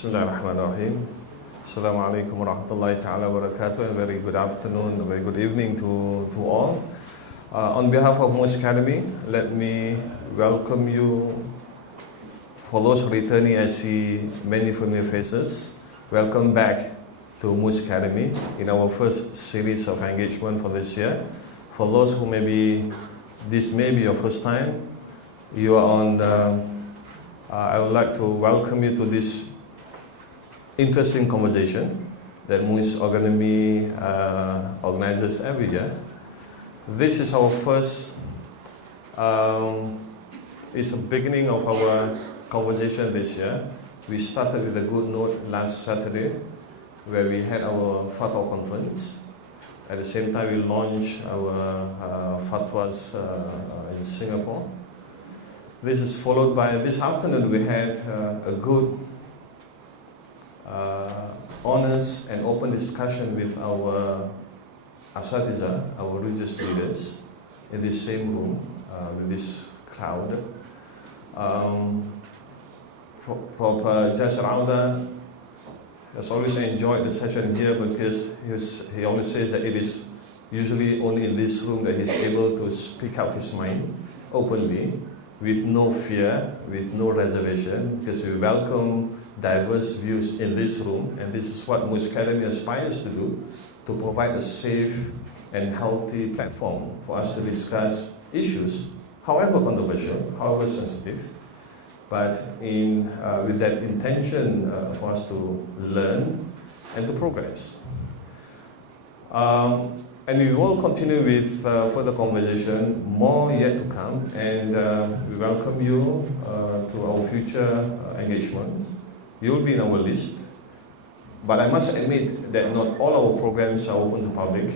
Bismillahirrahmanirrahim. Assalamu alaikum wa rahmatullahi ta'ala wa barakatuh, and very good afternoon, a very good evening to all. On behalf of Muis Academy, let me welcome you. For those returning, I see many familiar faces. Welcome back to Muis Academy in our first series of engagement for this year. For those who this may be your first time, you are on the, I would like to welcome you to this interesting conversation that Muis Academy organizes every year. This is our first, it's the beginning of our conversation this year. We started with a good note last Saturday, where we had our Fatwa conference. At the same time, we launched our Fatwas in Singapore. This is followed by, this afternoon we had a good, honest and open discussion with our asatiza, our religious leaders, in this same room, with this crowd. Prof. Jasser Auda has always enjoyed the session here because he always says that it is usually only in this room that he's able to speak out his mind openly, with no fear, with no reservation, because we welcome diverse views in this room, and this is what Muis Academy aspires to do, to provide a safe and healthy platform for us to discuss issues, however controversial, however sensitive, but with that intention for us to learn and to progress. And we will continue with further conversation, more yet to come, and we welcome you to our future engagements. You will be in our list, but I must admit that not all our programs are open to public.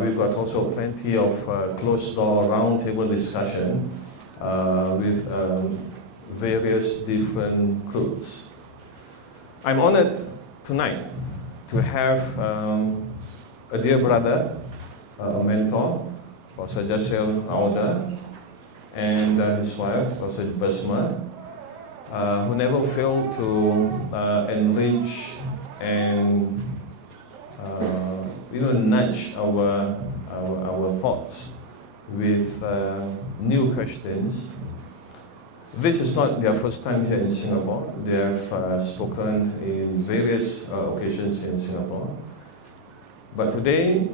We've got also plenty of closed-door roundtable discussion with various different groups. I'm honored tonight to have a dear brother, a mentor, Professor Jasser Auda, and his wife, Professor Basma, who never failed to enrich and nudge our thoughts with new questions. This is not their first time here in Singapore. They have spoken in various occasions in Singapore. But today,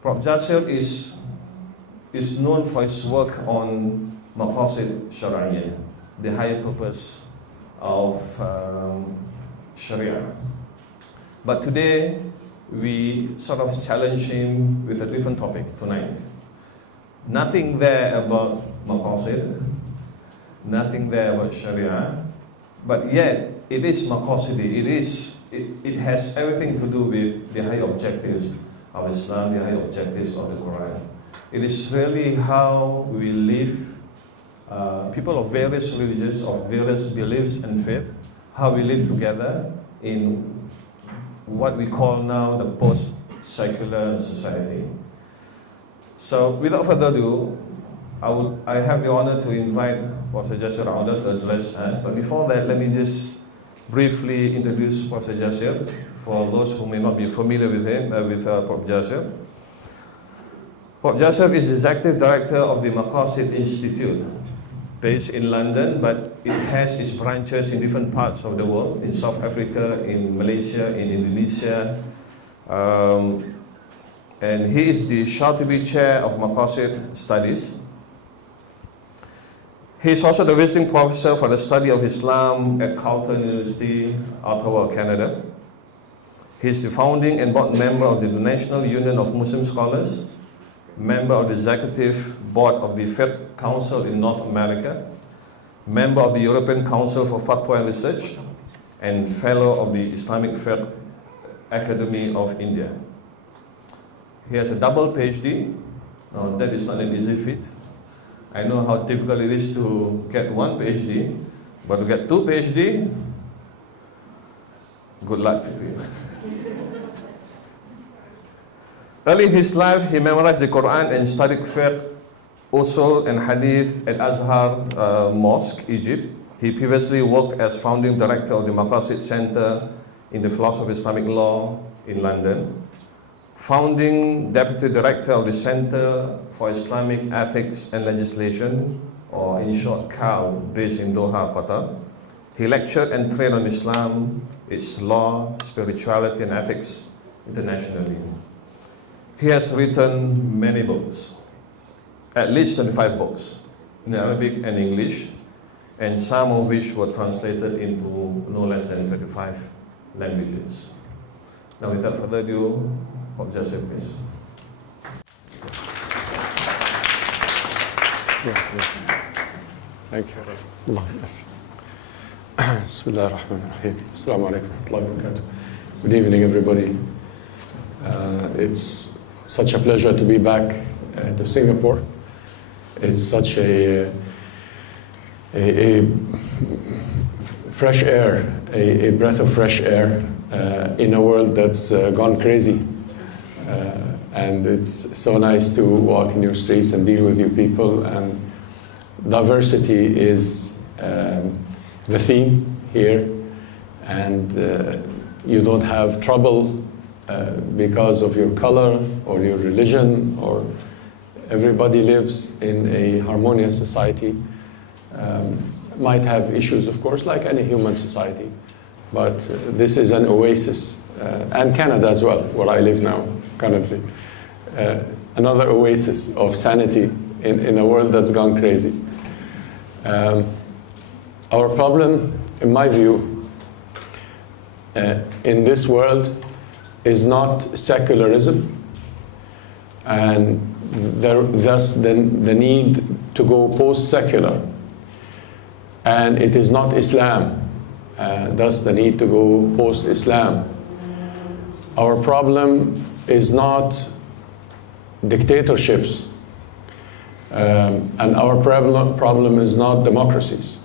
Prof. Jasser is known for his work on Maqasid Sharia, the higher purpose of Sharia. But today, we sort of challenge him with a different topic tonight. Nothing there about Maqasid, nothing there about Sharia, but yet it is Maqasidi. It has everything to do with the high objectives of Islam, the high objectives of the Quran. It is really how we live, people of various religions, of various beliefs and faith, how we live together in what we call now the post-secular society. So without further ado, I have the honor to invite Professor Jasser Auda to address us. But before that, let me just briefly introduce Professor Jasser for those who may not be familiar with him, with Prof. Jasser. Prof. Jasser is Executive Director of the Maqasid Institute, based in London, but it has its branches in different parts of the world, in South Africa, in Malaysia, in Indonesia. And he is the Shatibi Chair of Maqasid Studies. He is also the visiting professor for the study of Islam at Carleton University, Ottawa, Canada. He is the founding and board member of the National Union of Muslim Scholars, member of the Executive Board of the Fiqh Council in North America, member of the European Council for Fatwa and Research, and fellow of the Islamic Fiqh Academy of India. He has a double PhD. Now, that is not an easy feat. I know how difficult it is to get one PhD, but to get two PhD, good luck to you. Early in his life, he memorized the Quran and studied fiqh, usul and hadith at Azhar Mosque, Egypt, He previously worked as founding director of the Maqasid Center in the Philosophy of Islamic Law in London, founding deputy director of the Center for Islamic Ethics and Legislation, or in short CAL, based in Doha, Qatar. He lectured and trained on Islam, its law, spirituality and ethics internationally. He has written many books, at least 25 books, in Arabic and English, and some of which were translated into no less than 35 languages. Now, without further ado, Pope Jasser, please. Thank you. Bismillah ar-Rahman ar-Rahim. Assalamu alaikum wa rahmatullahi wa barakatuh. Good evening, everybody. It's such a pleasure to be back to Singapore. It's such a fresh air, a breath of fresh air in a world that's gone crazy. And it's so nice to walk in your streets and deal with you people. And diversity is the theme here. And you don't have trouble because of your color or your religion, or everybody lives in a harmonious society. Might have issues, of course, like any human society, but this is an oasis, and Canada as well, where I live now currently. Another oasis of sanity in a world that's gone crazy. Our problem, in my view, in this world is not secularism, and thus the need to go post-secular. And it is not Islam, thus the need to go post-Islam. Our problem is not dictatorships, and our problem is not democracies.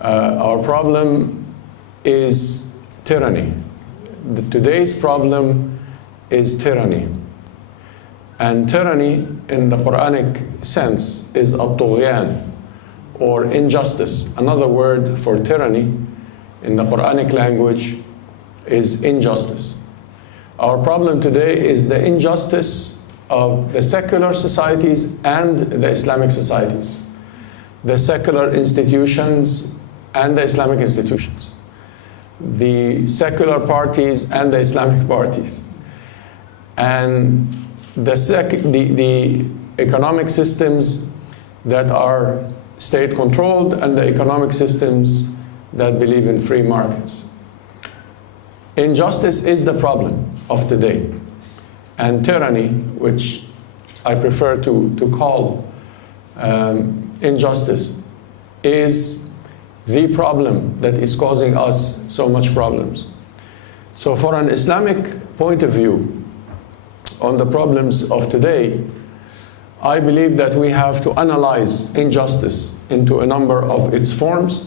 Our problem is tyranny. Today's problem is tyranny. And tyranny, in the Quranic sense, is at-tughyan, or injustice. Another word for tyranny in the Quranic language is injustice. Our problem today is the injustice of the secular societies and the Islamic societies, the secular institutions and the Islamic institutions, the secular parties and the Islamic parties, and the economic systems that are state-controlled and the economic systems that believe in free markets. Injustice is the problem of today. And tyranny, which I prefer to call injustice, is the problem that is causing us so much problems. So for an Islamic point of view on the problems of today, I believe that we have to analyze injustice into a number of its forms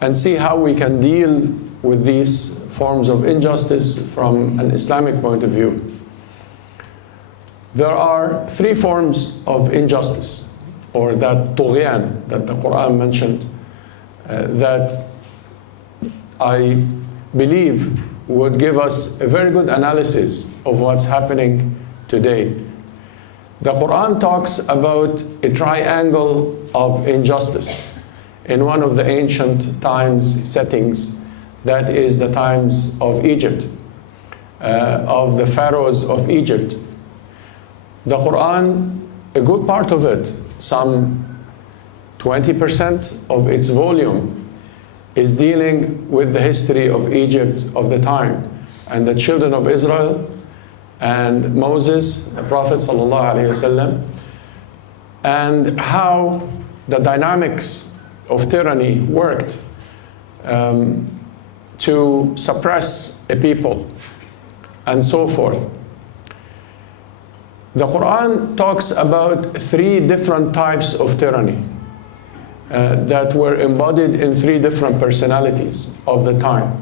and see how we can deal with these forms of injustice from an Islamic point of view. There are three forms of injustice, or that tughyan that the Quran mentioned, that I believe would give us a very good analysis of what's happening today. The Quran talks about a triangle of injustice in one of the ancient times settings, that is the times of Egypt, of the pharaohs of Egypt. The Quran, a good part of it, some 20% of its volume, is dealing with the history of Egypt of the time, and the children of Israel, and Moses, the Prophet ﷺ, and how the dynamics of tyranny worked to suppress a people, and so forth. The Quran talks about three different types of tyranny that were embodied in three different personalities of the time.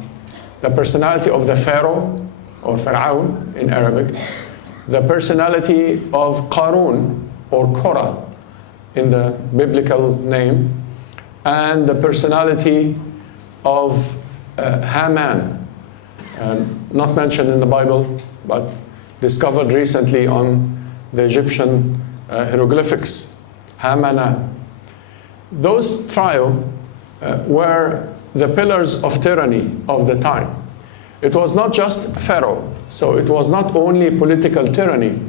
The personality of the Pharaoh, or Fir'aun in Arabic, the personality of Qarun, or Korah in the biblical name, and the personality of Haman, not mentioned in the Bible, but discovered recently on the Egyptian hieroglyphics, Hamana. Those trio were the pillars of tyranny of the time. It was not just Pharaoh, so it was not only political tyranny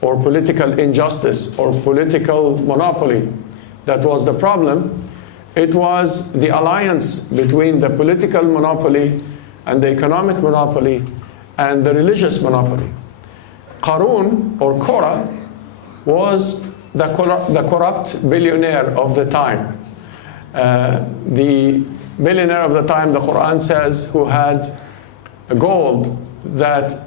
or political injustice or political monopoly that was the problem. It was the alliance between the political monopoly and the economic monopoly and the religious monopoly. Qarun, or Korah, was the corrupt billionaire of the time. The billionaire of the time, the Quran says, who had gold, that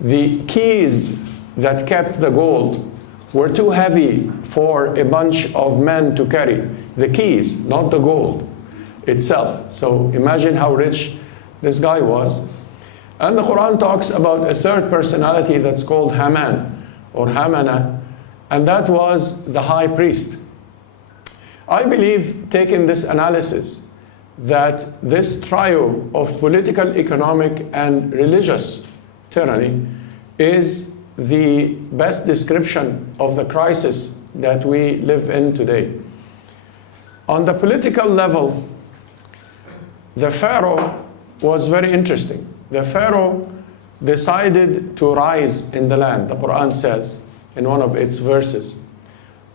the keys that kept the gold were too heavy for a bunch of men to carry. The keys, not the gold itself. So imagine how rich this guy was. And the Quran talks about a third personality that's called Haman, or Hamana, and that was the high priest. I believe, taking this analysis, that this trio of political, economic, and religious tyranny is the best description of the crisis that we live in today. On the political level, the Pharaoh was very interesting. The Pharaoh decided to rise in the land, the Quran says in one of its verses,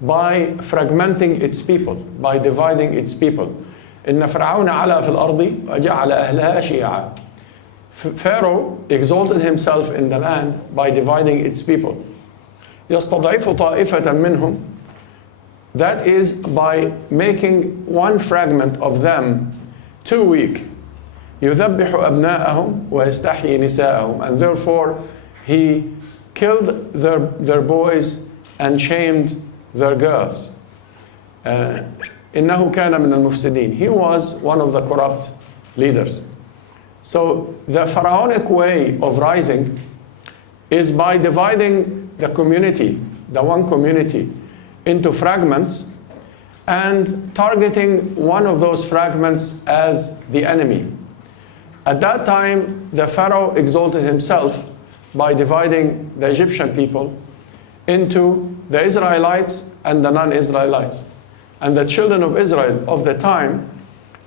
by fragmenting its people, by dividing its people. إن فرعون علا في الأرض وجعل أهلها شيعا. Pharaoh exalted himself in the land by dividing its people. يستضعف طائفة منهم. That is by making one fragment of them too weak. يذبح أبناءهم ويستحيي نساءهم. And therefore he killed their boys and shamed their girls. إنه كان من المفسدين. He was one of the corrupt leaders. So the pharaonic way of rising is by dividing the community, the one community, into fragments and targeting one of those fragments as the enemy. At that time, the Pharaoh exalted himself by dividing the Egyptian people into the Israelites and the non-Israelites. And the children of Israel of the time,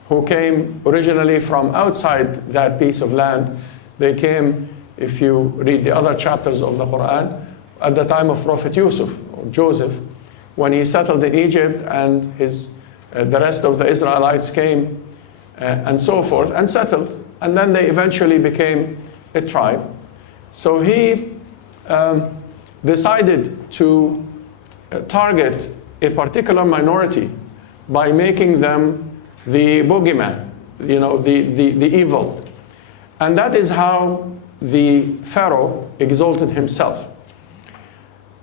who came originally from outside that piece of land, they came, if you read the other chapters of the Quran, at the time of Prophet Yusuf, or Joseph, when he settled in Egypt and the rest of the Israelites came and so forth and settled. And then they eventually became a tribe. So he decided to target a particular minority by making them the boogeyman, the evil. And that is how the Pharaoh exalted himself.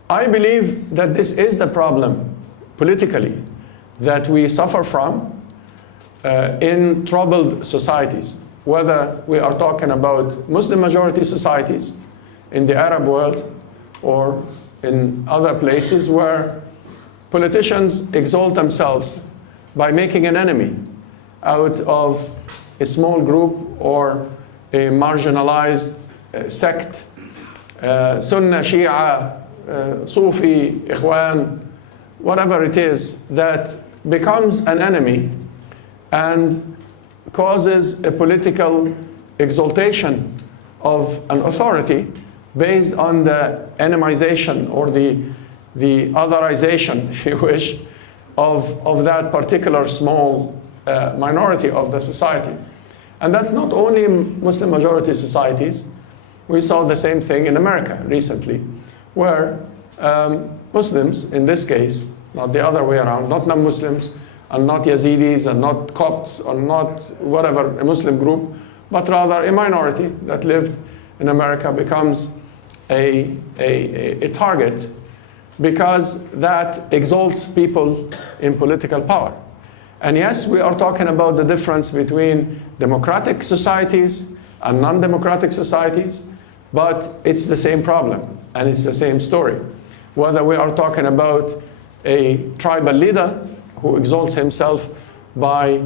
I believe that this is the problem politically that we suffer from in troubled societies, whether we are talking about Muslim majority societies in the Arab world or in other places where politicians exalt themselves by making an enemy out of a small group or a marginalized sect, Sunnah, Shia, Sufi, Ikhwan, whatever it is, that becomes an enemy and causes a political exaltation of an authority based on the enemization or the otherization, if you wish, of that particular small minority of the society. And that's not only in Muslim majority societies. We saw the same thing in America recently, where Muslims, in this case, not the other way around, not non-Muslims, and not Yazidis, and not Copts, or not whatever, a Muslim group, but rather a minority that lived in America becomes a target because that exalts people in political power. And yes, we are talking about the difference between democratic societies and non-democratic societies, but it's the same problem and it's the same story. Whether we are talking about a tribal leader who exalts himself by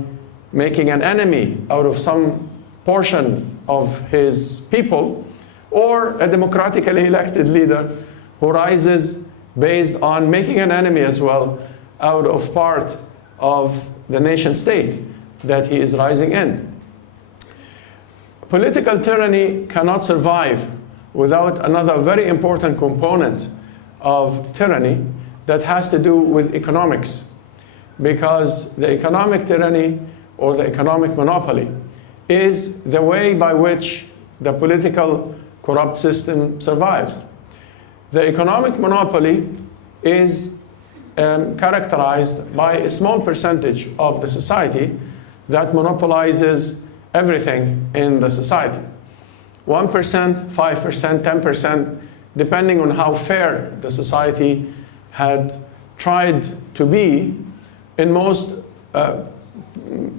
making an enemy out of some portion of his people, or a democratically elected leader who rises based on making an enemy as well out of part of the nation state that he is rising in. Political tyranny cannot survive without another very important component of tyranny that has to do with economics, because the economic tyranny or the economic monopoly is the way by which the political corrupt system survives. The economic monopoly is characterized by a small percentage of the society that monopolizes everything in the society. 1%, 5%, 10%, depending on how fair the society had tried to be. In most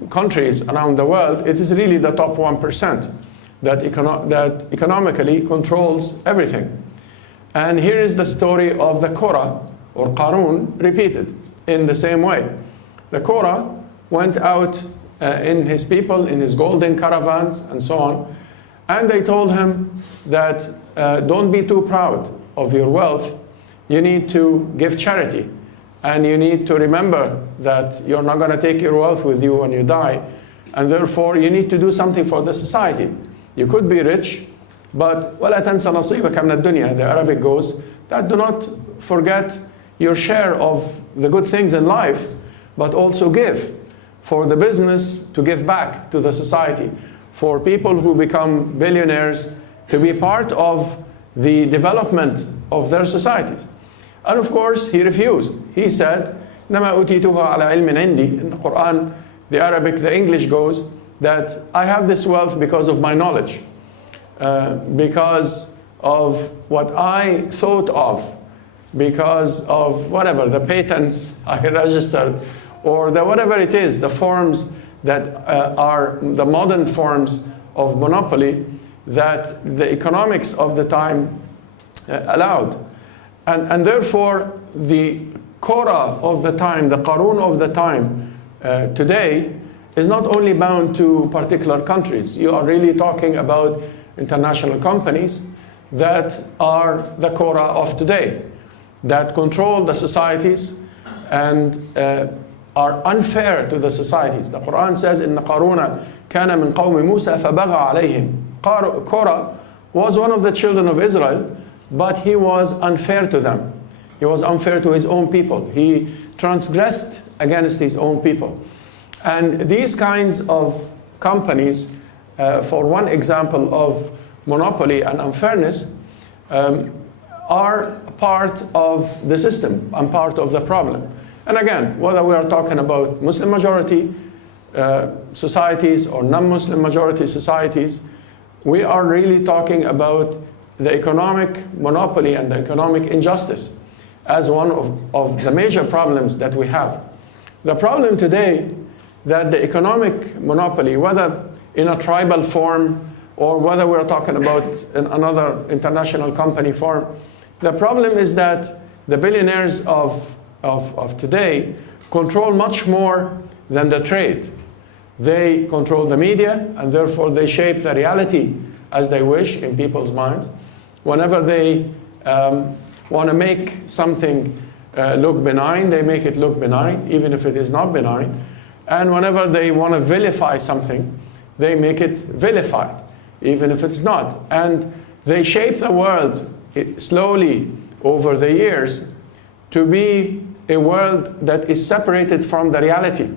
countries around the world, it is really the top 1% that economically controls everything. And here is the story of the Korah, or Qarun, repeated in the same way. The Korah went out in his people, in his golden caravans and so on, and they told him that don't be too proud of your wealth, you need to give charity, and you need to remember that you're not going to take your wealth with you when you die, and therefore you need to do something for the society. You could be rich, but وَلَا تَنْسَ نَصِيبَكَ مِنَ الدُّنْيَا, the Arabic goes, that do not forget your share of the good things in life, but also give for the business to give back to the society, for people who become billionaires to be part of the development of their societies. And of course, he refused. He said, نَمَا أُوتِيتُهَا عَلَى عِلْمٍ عِنْدِي. In the Quran, the Arabic, the English goes that I have this wealth because of my knowledge, because of what I thought of, because of whatever, the patents I registered, or the whatever it is, the forms that are the modern forms of monopoly that the economics of the time allowed. And therefore, the Korah of the time, the Qarun of the time today is not only bound to particular countries. You are really talking about international companies that are the Korah of today, that control the societies and are unfair to the societies. The Quran says, إِنَّ قَارُونَ كَانَ مِنْ قَوْمِ مُوسَى فَبَغَى عَلَيْهِمْ. Korah was one of the children of Israel, but he was unfair to them. He was unfair to his own people. He transgressed against his own people. And these kinds of companies, for one example of monopoly and unfairness, are part of the system and part of the problem. And again, whether we are talking about Muslim majority societies or non-Muslim majority societies, we are really talking about the economic monopoly and the economic injustice as one of the major problems that we have. The problem today that the economic monopoly, whether in a tribal form or whether we're talking about another international company form, the problem is that the billionaires of today control much more than the trade. They control the media, and therefore they shape the reality as they wish in people's minds. Whenever they want to make something look benign, they make it look benign, even if it is not benign. And whenever they want to vilify something, they make it vilified, even if it's not. And they shape the world slowly over the years to be a world that is separated from the reality.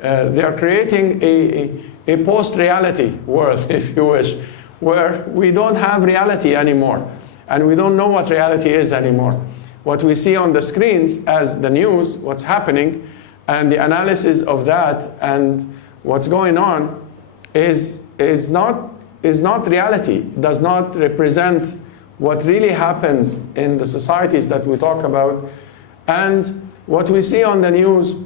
They are creating a post-reality world, if you wish, where we don't have reality anymore, and we don't know what reality is anymore. What we see on the screens as the news, what's happening, and the analysis of that and what's going on is not reality, does not represent what really happens in the societies that we talk about. And what we see on the news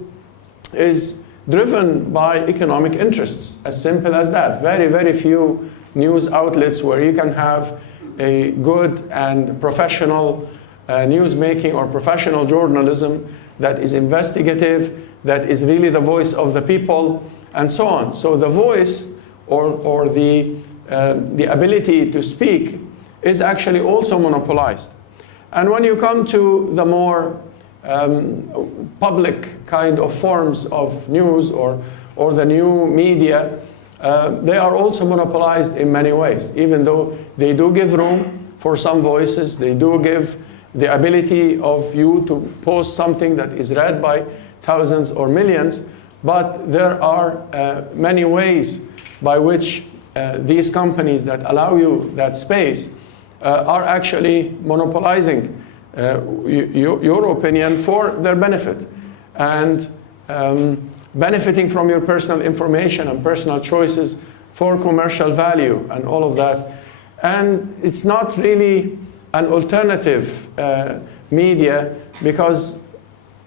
is driven by economic interests, as simple as that. Very, very few news outlets where you can have a good and professional news making or professional journalism that is investigative, that is really the voice of the people, and so on. So the voice or the ability to speak is actually also monopolized. And when you come to the more public kind of forms of news or the new media, they are also monopolized in many ways. Even though they do give room for some voices, they do give the ability of you to post something that is read by thousands or millions, but there are many ways by which these companies that allow you that space are actually monopolizing your opinion for their benefit, and benefiting from your personal information and personal choices for commercial value and all of that. And it's not really an alternative media, because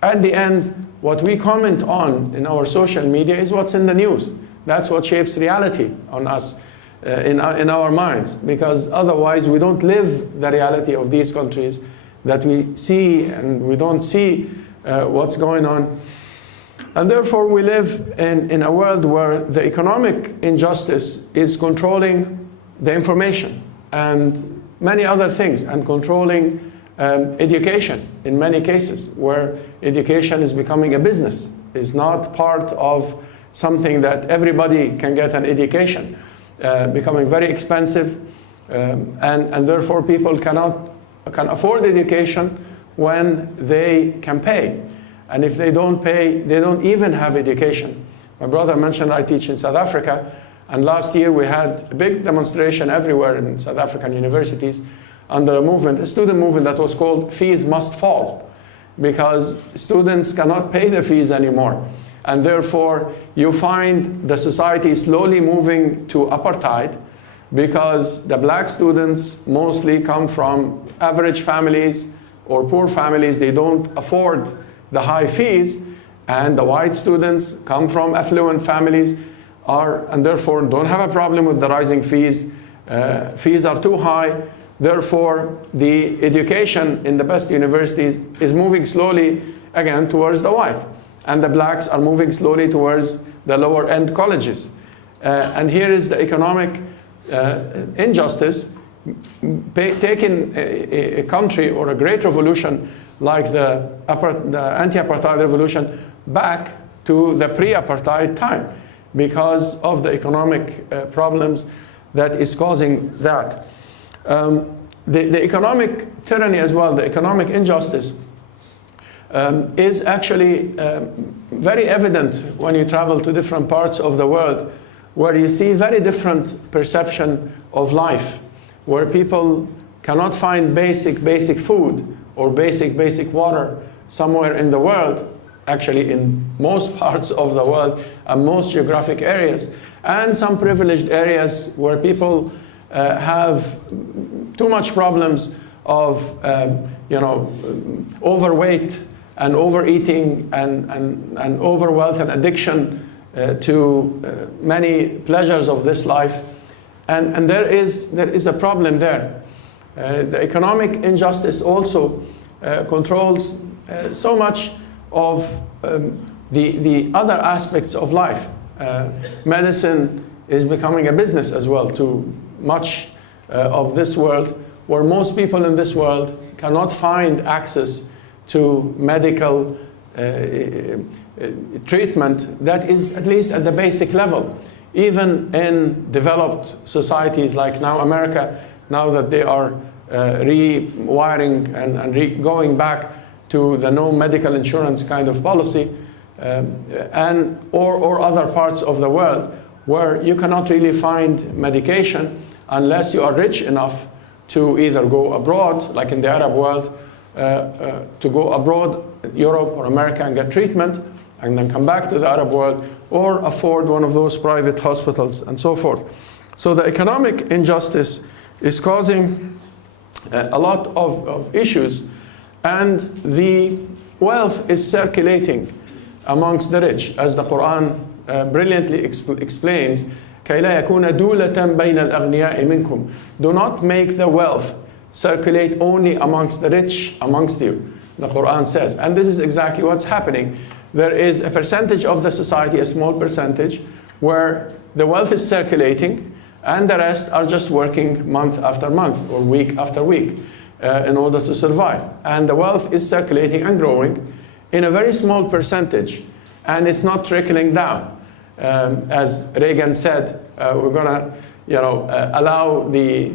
at the end, what we comment on in our social media is what's in the news. That's what shapes reality on us, in our minds, because otherwise we don't live the reality of these countries that we see, and we don't see what's going on. And therefore we live in a world where the economic injustice is controlling the information and many other things, and controlling education in many cases, where education is becoming a business, is not part of something that everybody can get an education, becoming very expensive, and therefore people can afford education when they can pay. And if they don't pay, they don't even have education. My brother mentioned I teach in South Africa, and last year we had a big demonstration everywhere in South African universities under a student movement that was called Fees Must Fall, because students cannot pay the fees anymore. And therefore you find the society slowly moving to apartheid, because the black students mostly come from average families or poor families. They don't afford the high fees, and the white students come from affluent families and therefore don't have a problem with the rising fees. Fees are too high. Therefore, the education in the best universities is moving slowly again towards the white, and the blacks are moving slowly towards the lower end colleges. And here is the economic injustice, taking a country or a great revolution like the anti-apartheid revolution back to the pre-apartheid time, because of the economic problems that is causing that. The economic tyranny as well, the economic injustice, is actually very evident when you travel to different parts of the world, where you see very different perception of life, where people cannot find basic food or basic water somewhere in the world, actually in most parts of the world and most geographic areas, and some privileged areas where people have too much problems of overweight and overeating and overwealth and addiction to many pleasures of this life. And there is a problem there. The economic injustice also controls so much of the other aspects of life. Medicine is becoming a business as well to much of this world, where most people in this world cannot find access to medical treatment that is at least at the basic level. Even in developed societies like now America, now that they are rewiring and going back to the no medical insurance kind of policy, or other parts of the world where you cannot really find medication unless you are rich enough to either go abroad, like in the Arab world, to go abroad, Europe or America, and get treatment, and then come back to the Arab world, or afford one of those private hospitals, and so forth. So the economic injustice is causing a lot of issues, and the wealth is circulating amongst the rich, as the Quran brilliantly explains. كَيْ لَا يَكُونَ دُولَةً بَيْنَ الْأَغْنِيَاءِ مِنْكُمْ. Do not make the wealth circulate only amongst the rich amongst you, the Quran says. And this is exactly what's happening. there is a percentage of the society, a small percentage, where the wealth is circulating and the rest are just working month after month or week after week in order to survive. And the wealth is circulating and growing in a very small percentage, and it's not trickling down. As Reagan said, we're going to allow the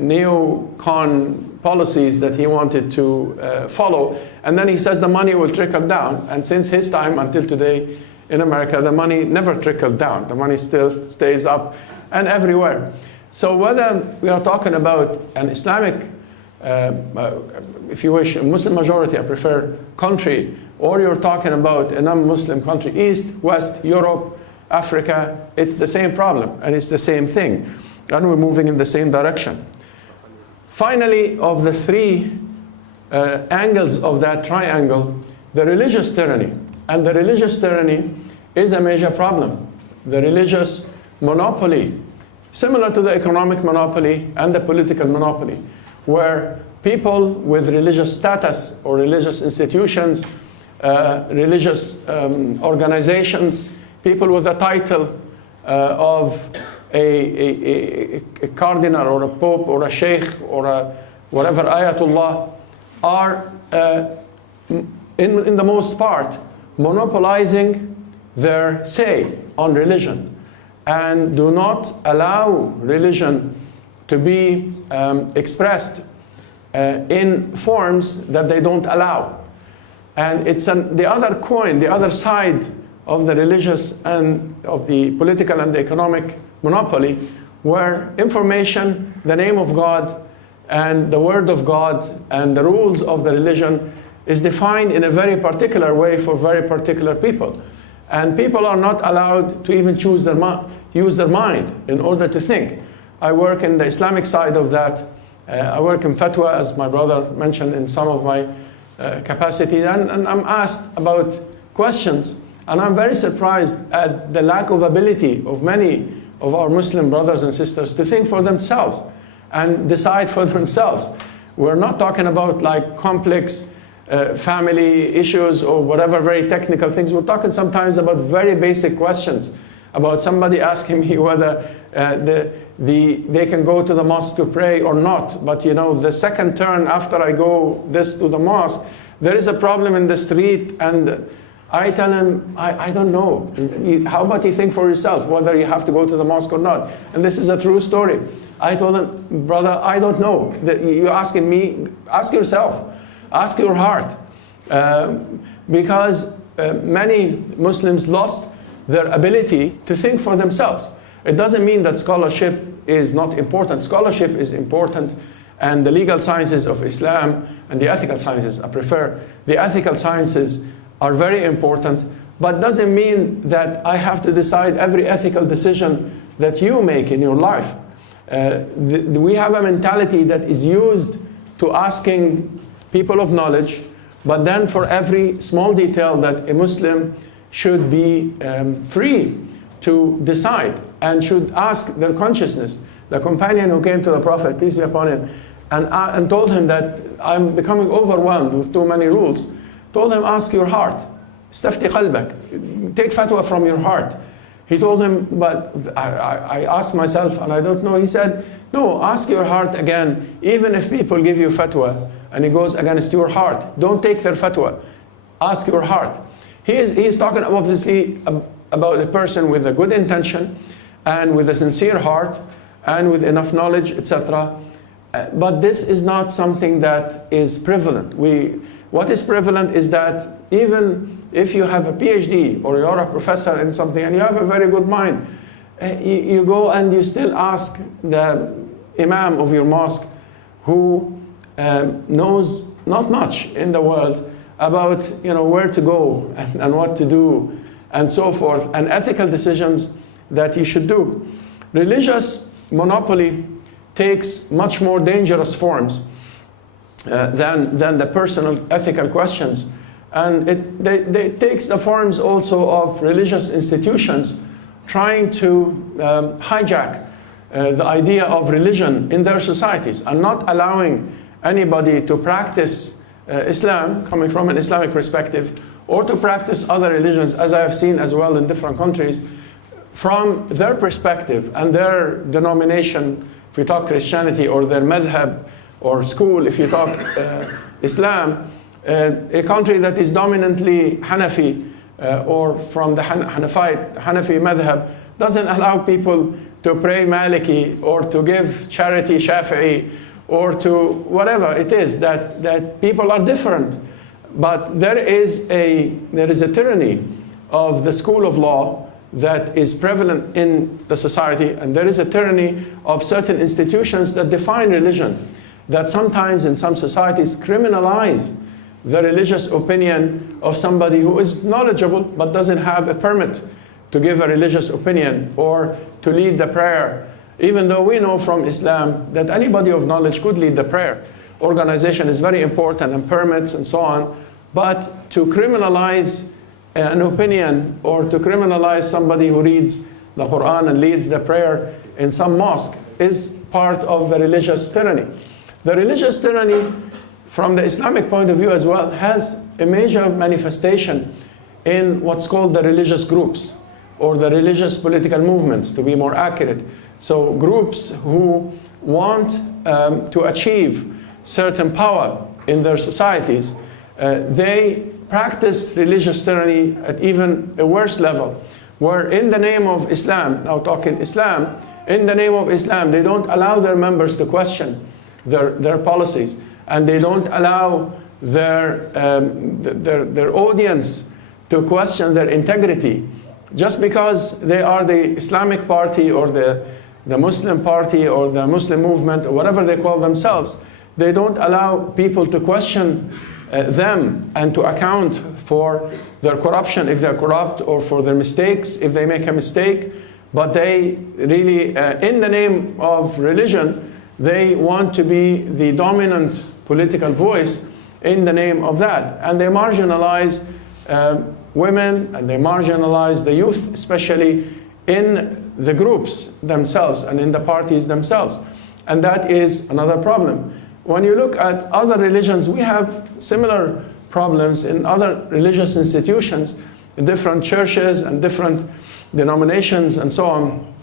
neocon policies that he wanted to follow, and then he says the money will trickle down. And since his time until today in America, the money never trickled down. The money still stays up and everywhere. So whether we are talking about an Islamic, if you wish, a Muslim majority, I prefer, country, or you're talking about a non-Muslim country, East, West, Europe, Africa, it's the same problem and it's the same thing. And we're moving in the same direction. Finally, of the three angles of that triangle, the religious tyranny. And the religious tyranny is a major problem. The religious monopoly, similar to the economic monopoly and the political monopoly, where people with religious status or religious institutions, religious organizations, people with a title of a cardinal or a pope or a sheikh or a whatever ayatollah are, in the most part, monopolizing their say on religion and do not allow religion to be expressed in forms that they don't allow. And it's the other coin, the other side of the religious and of the political and the economic monopoly, where information, the name of God, and the word of God, and the rules of the religion is defined in a very particular way for very particular people. And people are not allowed to even use their mind in order to think. I work in the Islamic side of that. I work in Fatwa, as my brother mentioned, in some of my capacities, and I'm asked about questions, and I'm very surprised at the lack of ability of many of our Muslim brothers and sisters to think for themselves and decide for themselves. We're not talking about like complex family issues or whatever very technical things. We're talking sometimes about very basic questions, about somebody asking me whether they can go to the mosque to pray or not. But the second turn after I go to the mosque, there is a problem in the street, and I tell him, I don't know. How about you think for yourself whether you have to go to the mosque or not? And this is a true story. I told him, brother, I don't know. You're asking me, ask yourself. Ask your heart. Because many Muslims lost their ability to think for themselves. It doesn't mean that scholarship is not important. Scholarship is important, and the legal sciences of Islam and the ethical sciences, I prefer, the ethical sciences are very important, but doesn't mean that I have to decide every ethical decision that you make in your life. We have a mentality that is used to asking people of knowledge, but then for every small detail that a Muslim should be free to decide and should ask their consciousness. The companion who came to the Prophet, peace be upon him, and told him that I'm becoming overwhelmed with too many rules, told him, ask your heart. Stafti qalbak. Take fatwa from your heart. He told him, but I asked myself and I don't know. He said, no, ask your heart again. Even if people give you fatwa and it goes against your heart, don't take their fatwa. Ask your heart. He is talking obviously about a person with a good intention and with a sincere heart and with enough knowledge, etc. But this is not something that is prevalent. What is prevalent is that even if you have a PhD or you're a professor in something and you have a very good mind, you go and you still ask the imam of your mosque, who knows not much in the world about where to go and what to do and so forth, and ethical decisions that you should do. Religious monopoly takes much more dangerous forms than the personal ethical questions. And it takes the forms also of religious institutions trying to hijack the idea of religion in their societies and not allowing anybody to practice Islam, coming from an Islamic perspective, or to practice other religions, as I have seen as well in different countries, from their perspective and their denomination, if you talk Christianity, or their madhab, or school, if you talk Islam, a country that is dominantly Hanafi, or from the Hanafi madhab, doesn't allow people to pray Maliki, or to give charity Shafi'i, or to whatever it is, that people are different. But there is a tyranny of the school of law that is prevalent in the society, and there is a tyranny of certain institutions that define religion, that sometimes in some societies criminalize the religious opinion of somebody who is knowledgeable but doesn't have a permit to give a religious opinion or to lead the prayer, even though we know from Islam that anybody of knowledge could lead the prayer. Organization is very important, and permits and so on, but to criminalize an opinion, or to criminalize somebody who reads the Quran and leads the prayer in some mosque, is part of the religious tyranny. The religious tyranny, from the Islamic point of view as well, has a major manifestation in what's called the religious groups, or the religious political movements, to be more accurate. So groups who want to achieve certain power in their societies, they practice religious tyranny at even a worse level, where in the name of Islam, now talking Islam, in the name of Islam, they don't allow their members to question their policies, and they don't allow their audience to question their integrity. Just because they are the Islamic party, or the Muslim party, or the Muslim movement, or whatever they call themselves, they don't allow people to question them and to account for their corruption if they're corrupt, or for their mistakes if they make a mistake. But they really, in the name of religion, they want to be the dominant political voice in the name of that. And they marginalize women, and they marginalize the youth, especially in the groups themselves and in the parties themselves. And that is another problem. When you look at other religions, we have similar problems in other religious institutions, in different churches and different denominations and so on,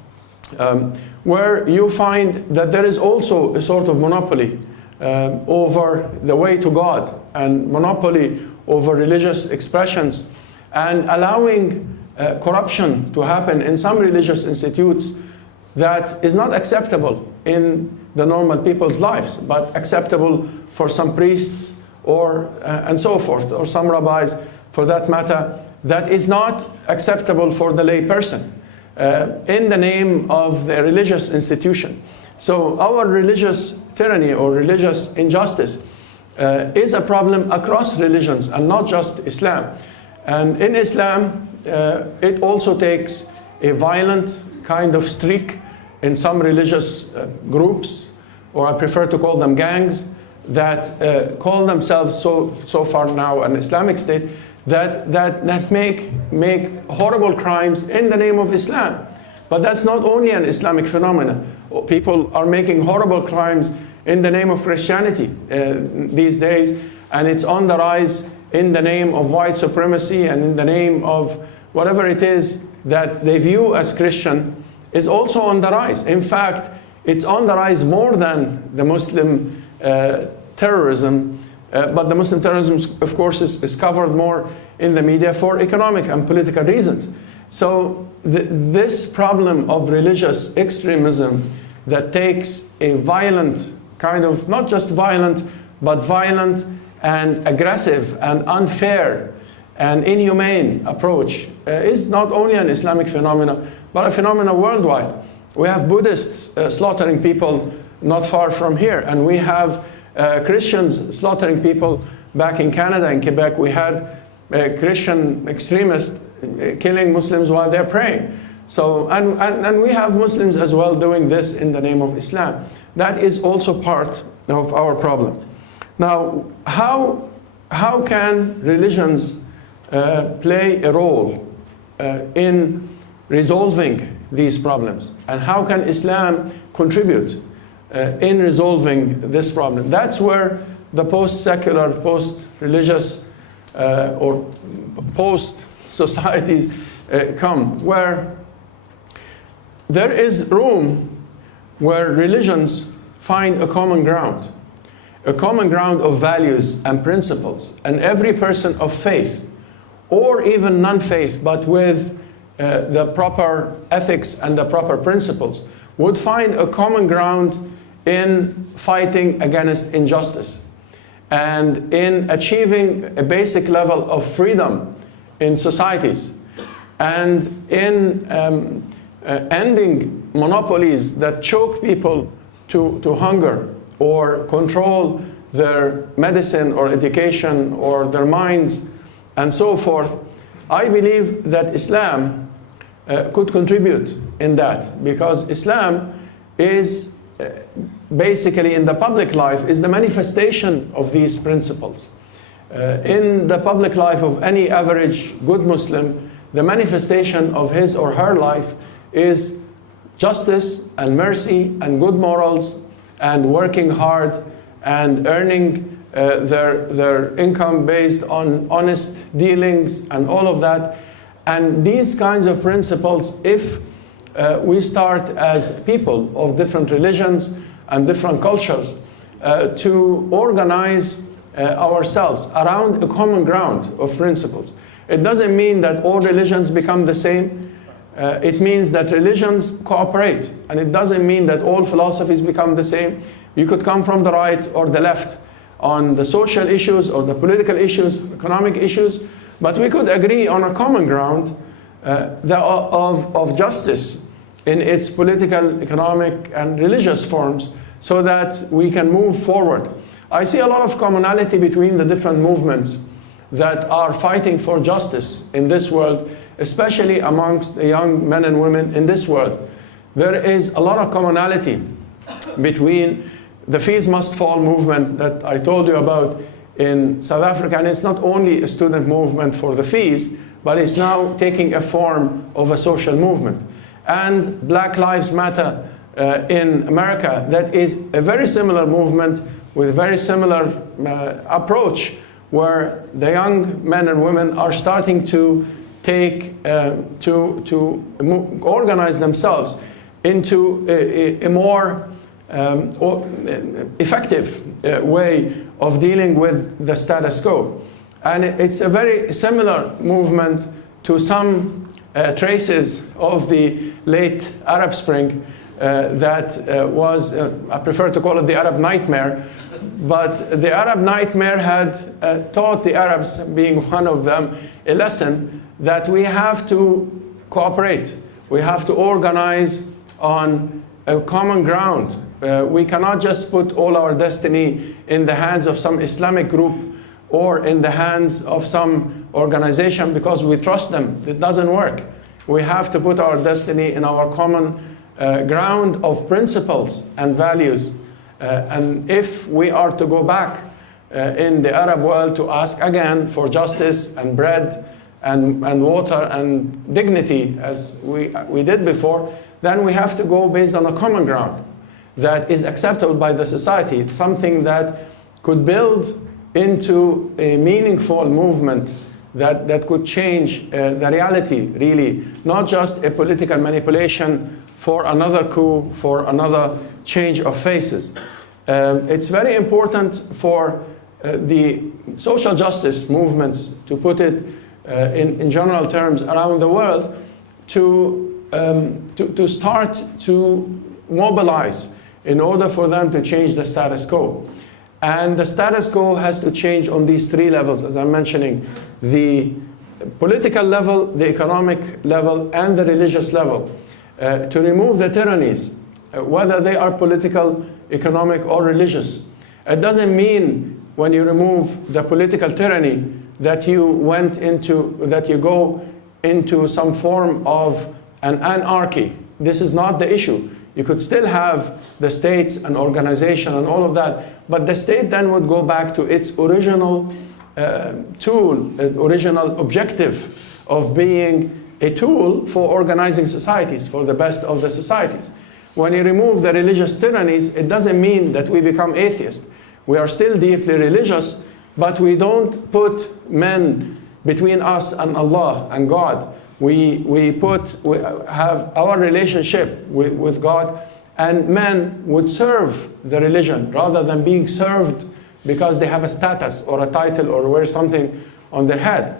where you find that there is also a sort of monopoly over the way to God, and monopoly over religious expressions, and allowing corruption to happen in some religious institutes that is not acceptable in the normal people's lives, but acceptable for some priests, or and so forth, or some rabbis for that matter, that is not acceptable for the lay person in the name of the religious institution. So our religious tyranny, or religious injustice, is a problem across religions, and not just Islam. And in Islam, it also takes a violent kind of streak in some religious groups, or I prefer to call them gangs, that call themselves so far now an Islamic State, that make horrible crimes in the name of Islam. But that's not only an Islamic phenomenon. People are making horrible crimes in the name of Christianity these days, and it's on the rise in the name of white supremacy, and in the name of whatever it is that they view as Christian, is also on the rise. In fact, it's on the rise more than the Muslim terrorism, but the Muslim terrorism, of course, is covered more in the media for economic and political reasons. So this problem of religious extremism that takes a violent kind of, not just violent, but violent and aggressive and unfair and inhumane approach is not only an Islamic phenomenon, but a phenomenon worldwide. We have Buddhists slaughtering people not far from here, and we have Christians slaughtering people back in Canada, in Quebec. We had Christian extremists killing Muslims while they're praying. So, and we have Muslims as well doing this in the name of Islam. That is also part of our problem. Now, how can religions play a role in resolving these problems? And how can Islam contribute in resolving this problem? That's where the post-secular, post-religious or post-societies come, where there is room where religions find a common ground of values and principles, and every person of faith, or even non-faith, but with the proper ethics and the proper principles, would find a common ground in fighting against injustice and in achieving a basic level of freedom in societies, and in ending monopolies that choke people to hunger or control their medicine or education or their minds and so forth. I believe that Islam could contribute in that, because Islam is basically, in the public life, is the manifestation of these principles. In the public life of any average good Muslim, the manifestation of his or her life is justice and mercy and good morals and working hard and earning their income based on honest dealings and all of that. And these kinds of principles, if we start as people of different religions and different cultures to organize ourselves around a common ground of principles. It doesn't mean that all religions become the same. It means that religions cooperate, and it doesn't mean that all philosophies become the same. You could come from the right or the left on the social issues or the political issues, economic issues, but we could agree on a common ground of justice in its political, economic, and religious forms, so that we can move forward. I see a lot of commonality between the different movements that are fighting for justice in this world, especially amongst the young men and women in this world. There is a lot of commonality between the fees must fall movement that I told you about in South Africa, and it's not only a student movement for the fees, but it's now taking a form of a social movement. And Black Lives Matter in America, that is a very similar movement with very similar approach, where the young men and women are starting to take, organize themselves into a more effective way of dealing with the status quo. And it's a very similar movement to some traces of the late Arab Spring that was, I prefer to call it the Arab Nightmare, but the Arab Nightmare had taught the Arabs, being one of them, a lesson that we have to cooperate. We have to organize on a common ground. We cannot just put all our destiny in the hands of some Islamic group or in the hands of some organization because we trust them. It doesn't work. We have to put our destiny in our common ground of principles and values. And if we are to go back in the Arab world to ask again for justice and bread and water and dignity as we did before, then we have to go based on a common ground that is acceptable by the society, something that could build into a meaningful movement that could change the reality, really, not just a political manipulation for another coup, for another change of faces. It's very important for the social justice movements, to put it in general terms around the world, to start to mobilize in order for them to change the status quo. And the status quo has to change on these three levels, as I'm mentioning: the political level, the economic level, and the religious level, to remove the tyrannies, whether they are political, economic, or religious. It doesn't mean when you remove the political tyranny that you go into some form of an anarchy. This is not the issue. You could still have the states and organization and all of that, but the state then would go back to its original tool, original objective of being a tool for organizing societies, for the best of the societies. When you remove the religious tyrannies, it doesn't mean that we become atheists. We are still deeply religious, but we don't put men between us and Allah and God. We have our relationship with God, and men would serve the religion rather than being served because they have a status or a title or wear something on their head.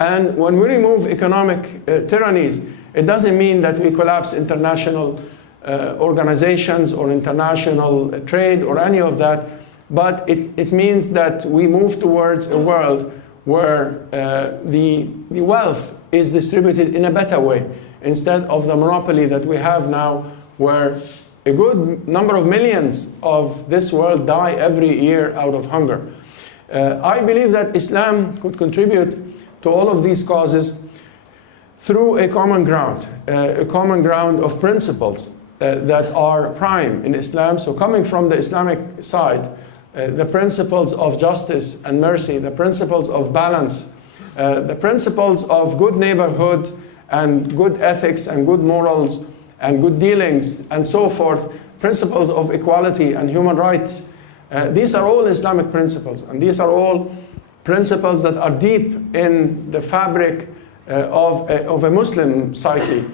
And when we remove economic tyrannies, it doesn't mean that we collapse international organizations or international trade or any of that, but it means that we move towards a world where the wealth is distributed in a better way, instead of the monopoly that we have now, where a good number of millions of this world die every year out of hunger. I believe that Islam could contribute to all of these causes through a common ground of principles that are prime in Islam. So coming from the Islamic side, the principles of justice and mercy, the principles of balance, the principles of good neighborhood and good ethics and good morals and good dealings and so forth, principles of equality and human rights. These are all Islamic principles, and these are all principles that are deep in the fabric of a Muslim psyche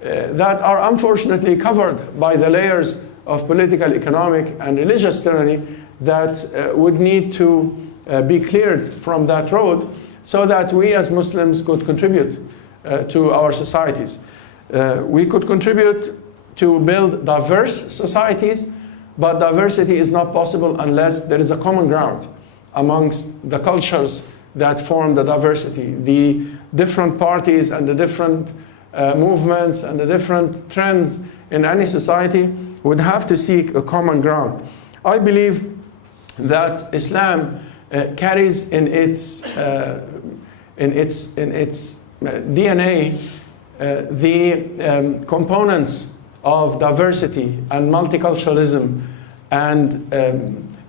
that are unfortunately covered by the layers of political, economic, and religious tyranny that would need to be cleared from that road so that we as Muslims could contribute to our societies. We could contribute to build diverse societies, but diversity is not possible unless there is a common ground amongst the cultures that form the diversity. The different parties and the different movements and the different trends in any society would have to seek a common ground. I believe that Islam carries in its DNA the components of diversity and multiculturalism and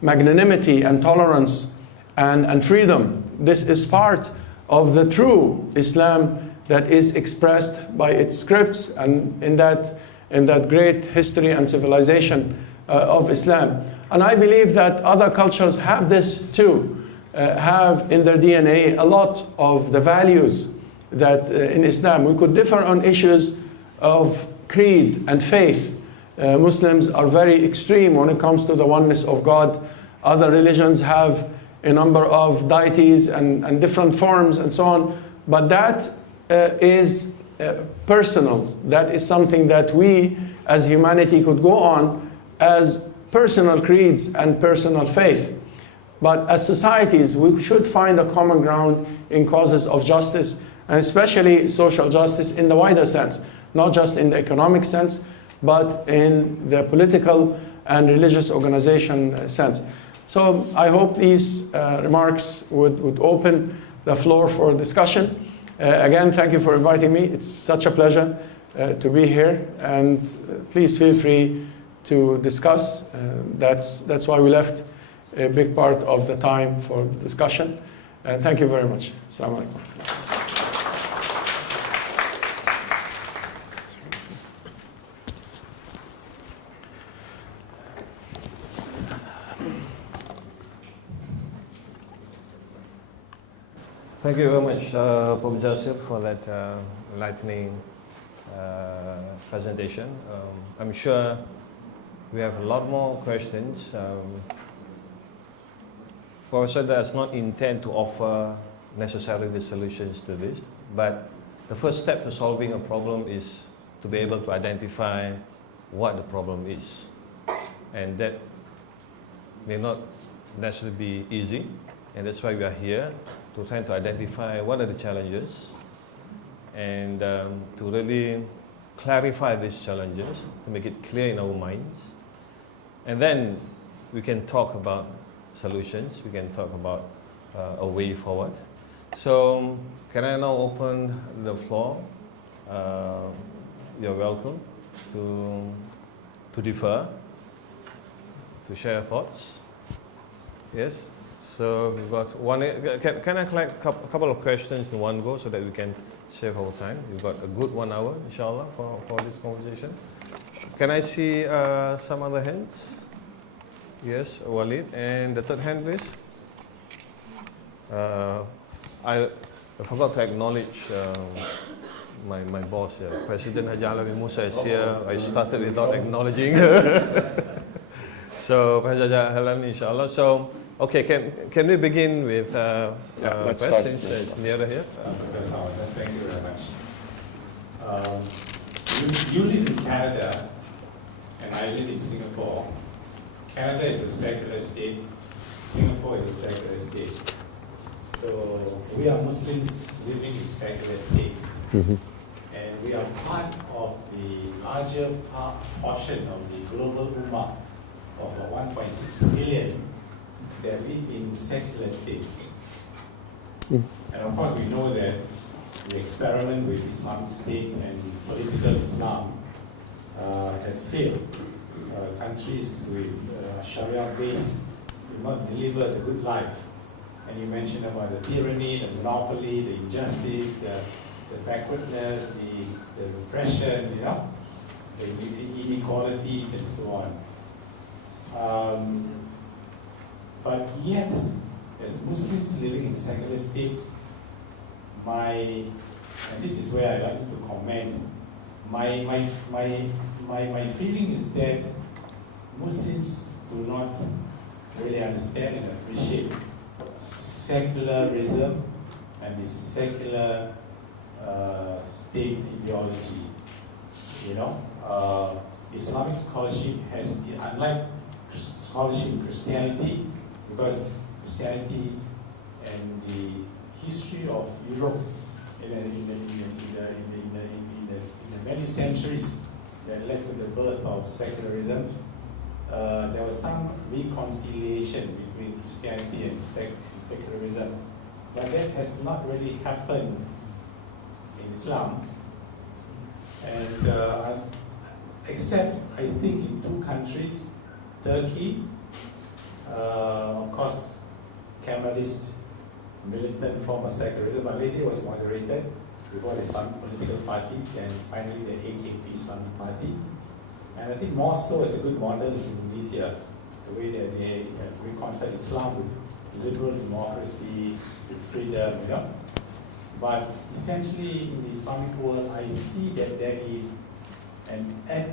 magnanimity and tolerance and freedom. This is part of the true Islam that is expressed by its scripts and in that great history and civilization of Islam. And I believe that other cultures have this too, have in their DNA a lot of the values that in Islam. We could differ on issues of creed and faith. Muslims are very extreme when it comes to the oneness of God. Other religions have a number of deities and different forms and so on. But that is personal. That is something that we as humanity could go on as personal creeds and personal faith. But as societies, we should find a common ground in causes of justice, and especially social justice in the wider sense, not just in the economic sense, but in the political and religious organization sense. So I hope these remarks would open the floor for discussion. Again, thank you for inviting me. It's such a pleasure to be here, and please feel free to discuss. That's why we left a big part of the time for the discussion. And thank you very much. Assalamu alaikum. Thank you very much, Pope Jasser, for that enlightening presentation. I'm sure we have a lot more questions. Professor does not intend to offer necessarily the solutions to this, but the first step to solving a problem is to be able to identify what the problem is. And that may not necessarily be easy, and that's why we are here, to try to identify what are the challenges and to really clarify these challenges, to make it clear in our minds. And then we can talk about solutions, we can talk about a way forward. So can I now open the floor? You're welcome to defer, to share thoughts. Yes? So we've got one. Can I collect a couple of questions in one go so that we can save our time? We've got a good 1 hour, inshallah, for this conversation. Can I see some other hands? Yes, Walid. And the third hand, please. I forgot to acknowledge my boss here. President Haji Musa is here. I started without acknowledging her. So, President Halan, inshallah. So, okay, can we begin with let's start. since it's nearer here? Professor Auda, thank you very much. You live in Canada, and I live in Singapore. Canada is a secular state. Singapore is a secular state. So we are Muslims living in secular states. Mhm. And we are part of the larger portion of the global ummah of 1.6 billion that live in secular states. And of course we know that the experiment with Islamic State and political Islam has failed. Countries with Sharia-based do not deliver the good life. And you mentioned about the tyranny, the monopoly, the injustice, the backwardness, the repression, the inequalities and so on. But yet, as Muslims living in secular states, and this is where I like to comment, my feeling is that Muslims do not really understand and appreciate secularism and the secular state ideology. Islamic scholarship has, unlike scholarship in Christianity, because Christianity and the history of Europe in the many centuries that led to the birth of secularism, there was some reconciliation between Christianity and secularism, but that has not really happened in Islam. And except, I think, in two countries, Turkey, of course, Kemalist militant form of secularism, but later it was moderated before the Islamic political parties, and finally the AKP Islamic Party. And I think more so as a good model is Indonesia, the way that they have reconciled Islam with liberal democracy, with freedom, But essentially in the Islamic world, I see that there is an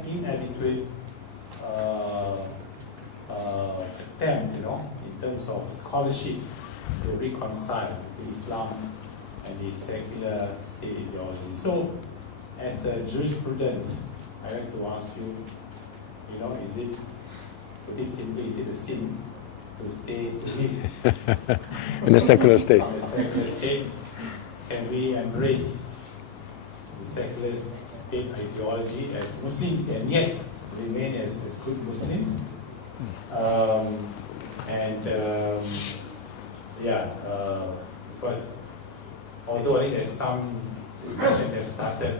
inadequate attempt, in terms of scholarship to reconcile the Islam and the secular state ideology. So, as a jurisprudence, I like to ask you, is it, put it simply, is it a sin to stay In a secular state? In a secular state, can we embrace the secular state ideology as Muslims and yet remain as good Muslims? Because although I think there's some discussion that started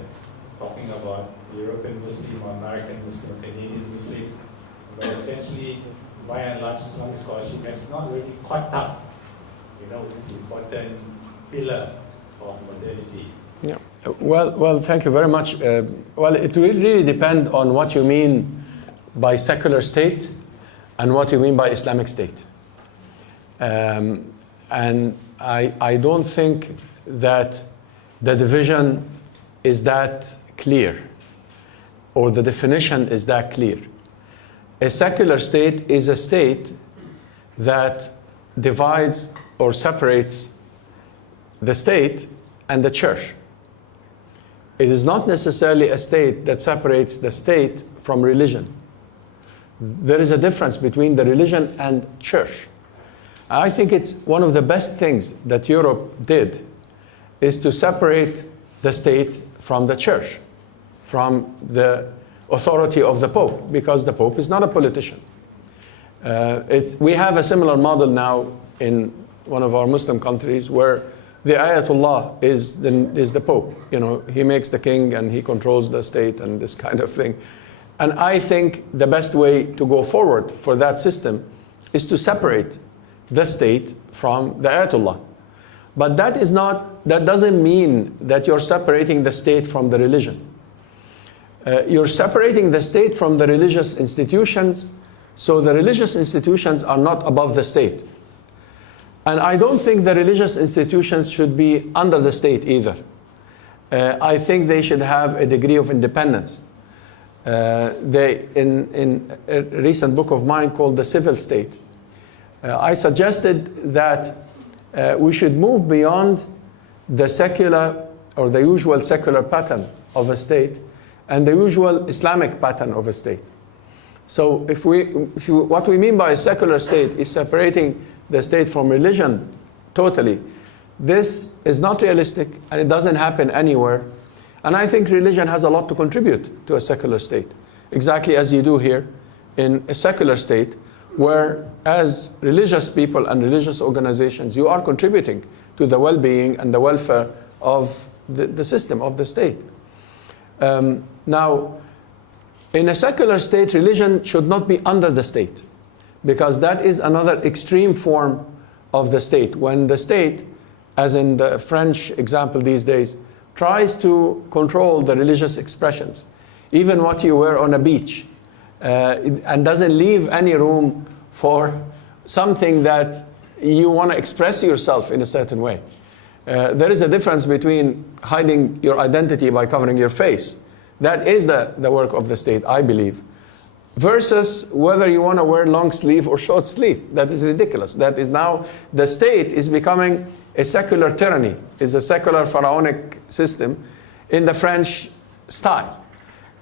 talking about European Muslim or American Muslim or Canadian Muslim, but essentially, by and large, Islamic scholarship has not really caught up, with this important pillar of modernity. Yeah. Well, thank you very much. Well, it will really depend on what you mean by secular state and what you mean by Islamic state. And I don't think that the division is that clear, or the definition is that clear. A secular state is a state that divides or separates the state and the church. It is not necessarily a state that separates the state from religion. There is a difference between the religion and church. I think it's one of the best things that Europe did is to separate the state from the church, from the authority of the Pope, because the Pope is not a politician. We have a similar model now in one of our Muslim countries where the Ayatollah is the Pope. He makes the king and he controls the state and this kind of thing. And I think the best way to go forward for that system is to separate the state from the Ayatollah. But that doesn't mean that you're separating the state from the religion. You're separating the state from the religious institutions, so the religious institutions are not above the state. And I don't think the religious institutions should be under the state either. I think they should have a degree of independence. In a recent book of mine called The Civil State, I suggested that we should move beyond the secular or the usual secular pattern of a state and the usual Islamic pattern of a state. So what we mean by a secular state is separating the state from religion totally. This is not realistic and it doesn't happen anywhere. And I think religion has a lot to contribute to a secular state, exactly as you do here in a secular state, where as religious people and religious organizations, you are contributing to the well-being and the welfare of the system, of the state. Now, in a secular state, religion should not be under the state, because that is another extreme form of the state. When the state, as in the French example these days, tries to control the religious expressions, even what you wear on a beach, and doesn't leave any room for something that you want to express yourself in a certain way. There is a difference between hiding your identity by covering your face. That is the work of the state, I believe. Versus whether you want to wear long sleeve or short sleeve. That is ridiculous. That is now, the state is becoming a secular tyranny, is a secular pharaonic system in the French style.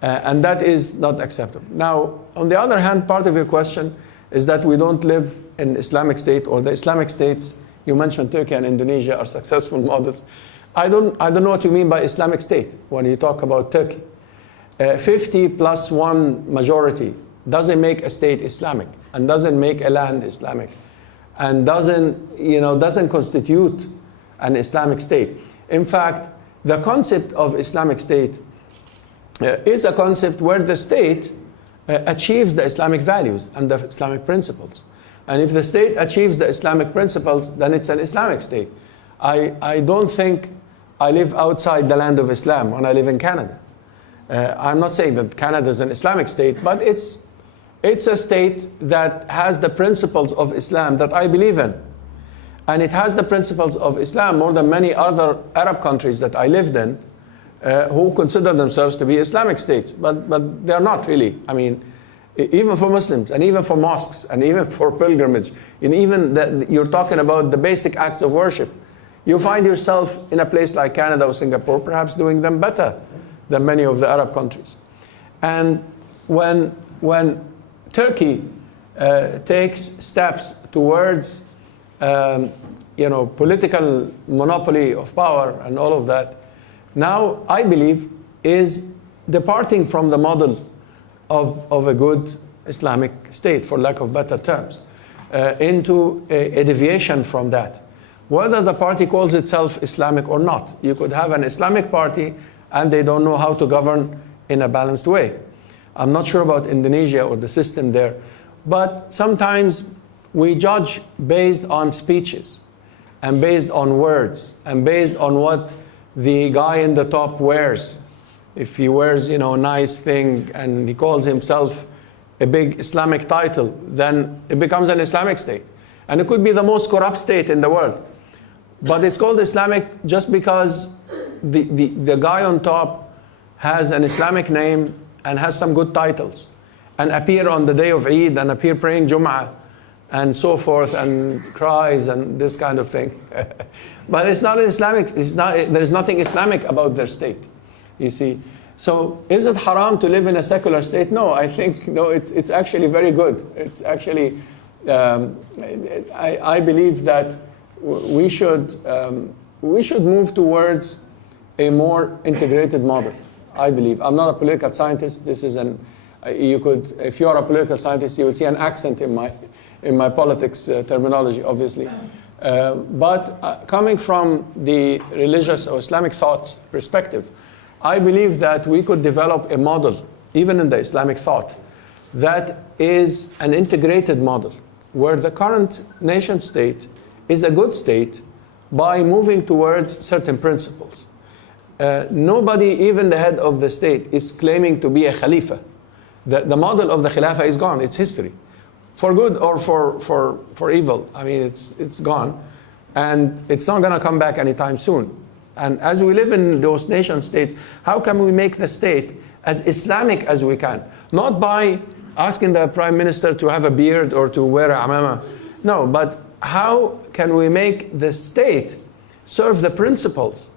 And that is not acceptable. Now, on the other hand, part of your question is that we don't live in Islamic state, or the Islamic states, you mentioned Turkey and Indonesia are successful models. I don't know what you mean by Islamic state when you talk about Turkey. 50+1 majority doesn't make a state Islamic, and doesn't make a land Islamic, and doesn't constitute an Islamic state. In fact, the concept of Islamic state is a concept where the state achieves the Islamic values and the Islamic principles. And if the state achieves the Islamic principles, then it's an Islamic state. I don't think I live outside the land of Islam when I live in Canada. I'm not saying that Canada is an Islamic state, but it's a state that has the principles of Islam that I believe in. And it has the principles of Islam more than many other Arab countries that I lived in, who consider themselves to be Islamic states, but they're not really. I mean, even for Muslims, and even for mosques, and even for pilgrimage, and even that you're talking about the basic acts of worship, you find yourself in a place like Canada or Singapore perhaps doing them better than many of the Arab countries. And when Turkey takes steps towards political monopoly of power and all of that, now I believe is departing from the model of a good Islamic state, for lack of better terms, into a deviation from that. Whether the party calls itself Islamic or not, you could have an Islamic party and they don't know how to govern in a balanced way. I'm not sure about Indonesia or the system there, but sometimes we judge based on speeches and based on words and based on what the guy in the top wears. If he wears, a nice thing and he calls himself a big Islamic title, then it becomes an Islamic state. And it could be the most corrupt state in the world. But it's called Islamic just because the guy on top has an Islamic name and has some good titles, and appear on the day of Eid and appear praying Jum'ah and so forth, and cries and this kind of thing. But it's not Islamic. There's nothing Islamic about their state, you see. So is it haram to live in a secular state? No, I think no. It's actually very good. It's actually I believe that we should move towards a more integrated model. I believe. I'm not a political scientist. This is if you are a political scientist, you would see an accent in my politics terminology, obviously. But coming from the religious or Islamic thought perspective, I believe that we could develop a model, even in the Islamic thought, that is an integrated model, where the current nation state is a good state by moving towards certain principles. Nobody, even the head of the state, is claiming to be a Khalifa. The model of the Khilafah is gone, it's history. for good or for evil. I mean, it's gone. And it's not going to come back anytime soon. And as we live in those nation states, how can we make the state as Islamic as we can? Not by asking the prime minister to have a beard or to wear a amama. No, but how can we make the state serve the principles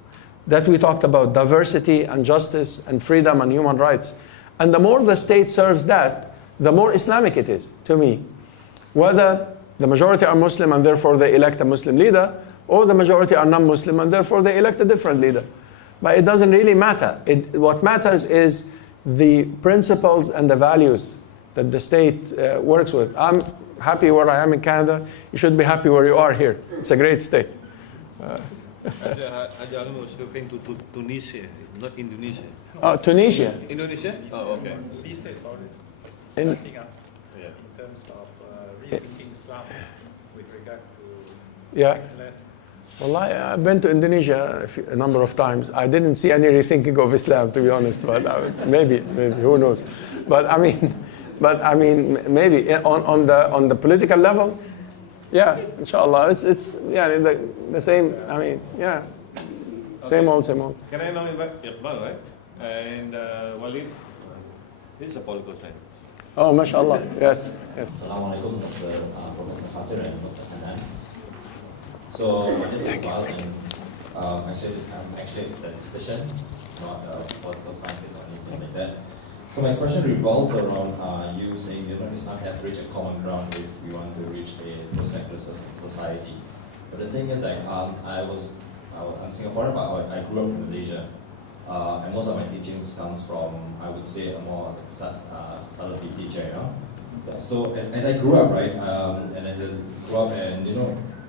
that we talked about, diversity and justice and freedom and human rights? And the more the state serves that, the more Islamic it is, to me. Whether the majority are Muslim and therefore they elect a Muslim leader, or the majority are non-Muslim and therefore they elect a different leader. But it doesn't really matter. What matters is the principles and the values that the state works with. I'm happy where I am in Canada. You should be happy where you are here. It's a great state. Haji was referring to Tunisia, not Indonesia. Tunisia. Indonesia? Oh, okay. These days, all is starting up in terms of rethinking Islam with regard to secular. Well, I've been to Indonesia a number of times. I didn't see any rethinking of Islam, to be honest, but maybe, who knows? But I mean, maybe on the political level, yeah, inshallah, it's the same. I mean, yeah, same old. Can I now invite Iqbal, right? And Walid, he's a political scientist. Oh, mashallah, yes. Assalamu alaikum, Professor Jasser and Dr. Hanan. So, my name is Iqbal, and actually it's a statistician, not a political scientist or anything like that. So my question revolves around you saying, Islam has reached a common ground if we want to reach a pro-secular society. But the thing is, I'm Singaporean, but I grew up in Malaysia, and most of my teachings comes from, I would say, a more Salafi teacher, So as I grew up, right, and as I grew up and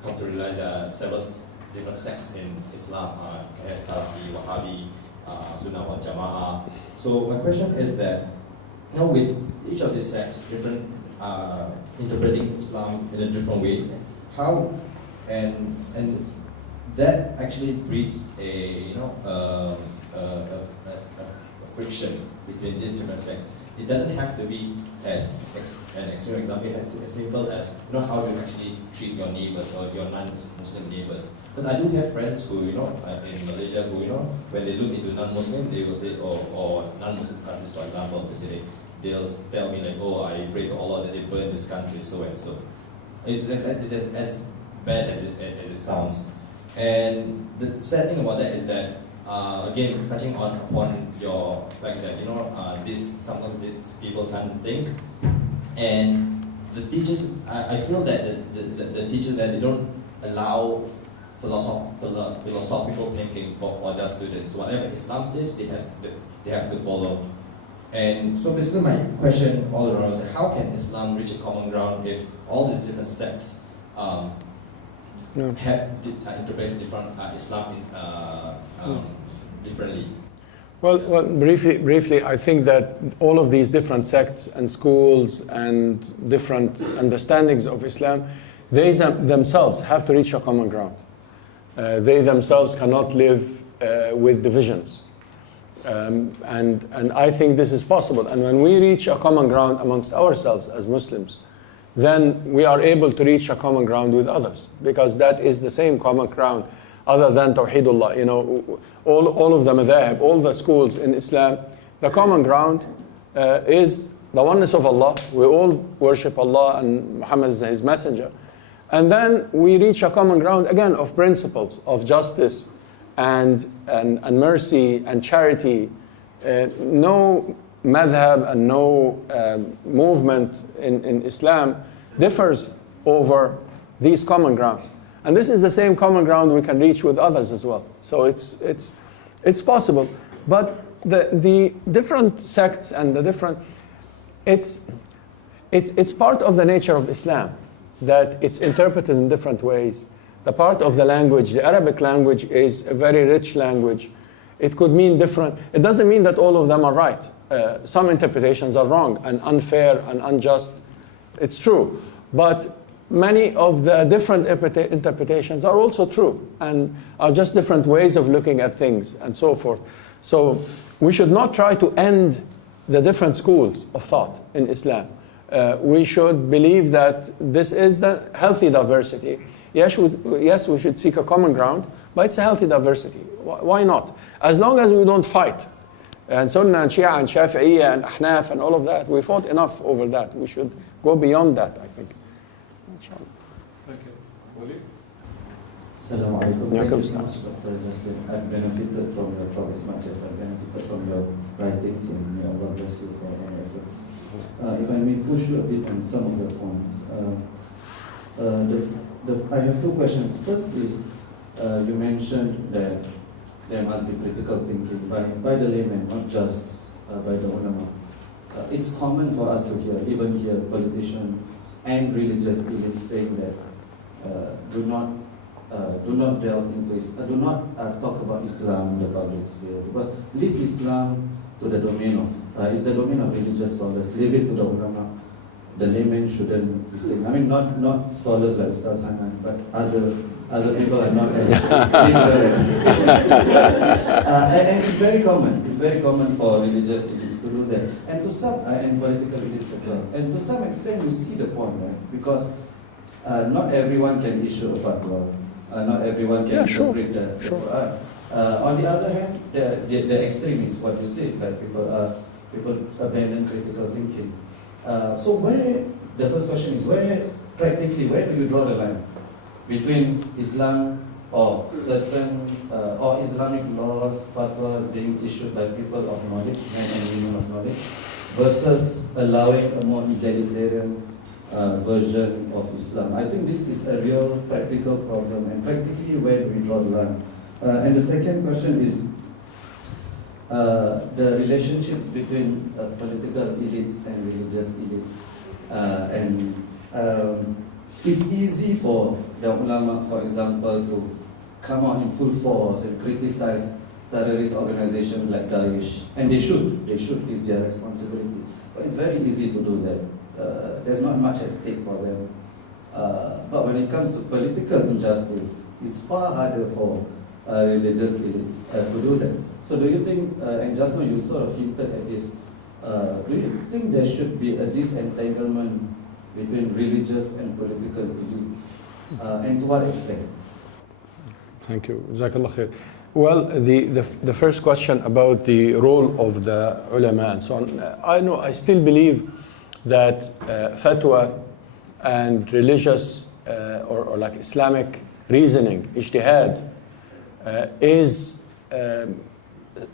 come to realize there are several different sects in Islam, Salafi, Wahhabi, Sunnah wal Jama'ah. So my question is that, with each of these sects, different interpreting Islam in a different way, how and that actually breeds a friction between these different sects. It doesn't have to be as an extreme example. It has to be as simple as how you actually treat your neighbors or your non-Muslim neighbors. Because I do have friends who, in Malaysia, who, when they look into non-Muslim, they will say, or non-Muslim countries, for example, they'll tell me like, I pray to Allah that they burn this country, so and so. It's as bad as it sounds. And the sad thing about that is that, again, touching upon your fact that sometimes these people can't think, and the teachers, I feel that the teachers that they don't allow philosophical thinking for their students. Whatever Islam says, they have to follow. And so basically, my question all around is how can Islam reach a common ground if all these different sects have interpreted different Islam differently? Well, briefly, I think that all of these different sects and schools and different understandings of Islam, they themselves have to reach a common ground. They themselves cannot live with divisions. And I think this is possible. And when we reach a common ground amongst ourselves as Muslims, then we are able to reach a common ground with others, because that is the same common ground other than Tawheedullah. All of the madhahib, all the schools in Islam, the common ground is the oneness of Allah. We all worship Allah and Muhammad is His messenger. And then we reach a common ground again of principles of justice and mercy and charity. No madhab and no movement in Islam differs over these common grounds. And this is the same common ground we can reach with others as well. So it's possible. But the different sects and the different, it's part of the nature of Islam that it's interpreted in different ways. The part of the language, the Arabic language, is a very rich language. It could mean different. It doesn't mean that all of them are right. Some interpretations are wrong and unfair and unjust. It's true. But many of the different interpretations are also true and are just different ways of looking at things and so forth. So we should not try to end the different schools of thought in Islam. we should believe that this is the healthy diversity. Yes, we should seek a common ground, but it's a healthy diversity. Why not? As long as we don't fight. And Sunnah and Shia and Shafi'iyya and Ahnaf and all of that, we fought enough over that. We should go beyond that, I think. Inshallah. Thank you. Wali? Assalamu alaikum. Thank you so much, Dr. Jasser. I've benefited from your talk as much as I've benefited from your writings, and may Allah bless you for all your efforts. If I may push you a bit on some of your points. I have two questions. First is, you mentioned that there must be critical thinking by the layman, not just by the ulama. It's common for us to even hear politicians and religious elites saying that do not delve into Islam, do not talk about Islam in the public sphere, because leave Islam to the domain of, it's the domain of religious scholars, leave it to the ulama. The laymen shouldn't be saying, I mean, not scholars like Ustaz Hanan, but other people are not as liberal as and it's very common for religious elites to do that, and to some and political elites as well. And to some extent, you see the point, right? Because not everyone can issue a fatwa, not everyone can interpret the Quran. On the other hand, the extreme is what you said, like people abandon critical thinking. So the first question is, practically, where do you draw the line between Islam or certain or Islamic laws, fatwas being issued by people of knowledge, men and women of knowledge, versus allowing a more egalitarian version of Islam? I think this is a real practical problem, and practically, where do we draw the line? And the second question is the relationships between political elites and religious elites. It's easy for the ulama, for example, to come out in full force and criticize terrorist organizations like Daesh, and they should, it's their responsibility. But it's very easy to do that. There's not much at stake for them. But when it comes to political injustice, it's far harder for religious elites to do that. So do you think, and just now you sort of hinted at this, do you think there should be a disentanglement between religious and political elites, and to what extent? Thank you. Jazakallah khair. Well, the first question about the role of the ulama and so on, I still believe that fatwa and religious or like Islamic reasoning, ijtihad, is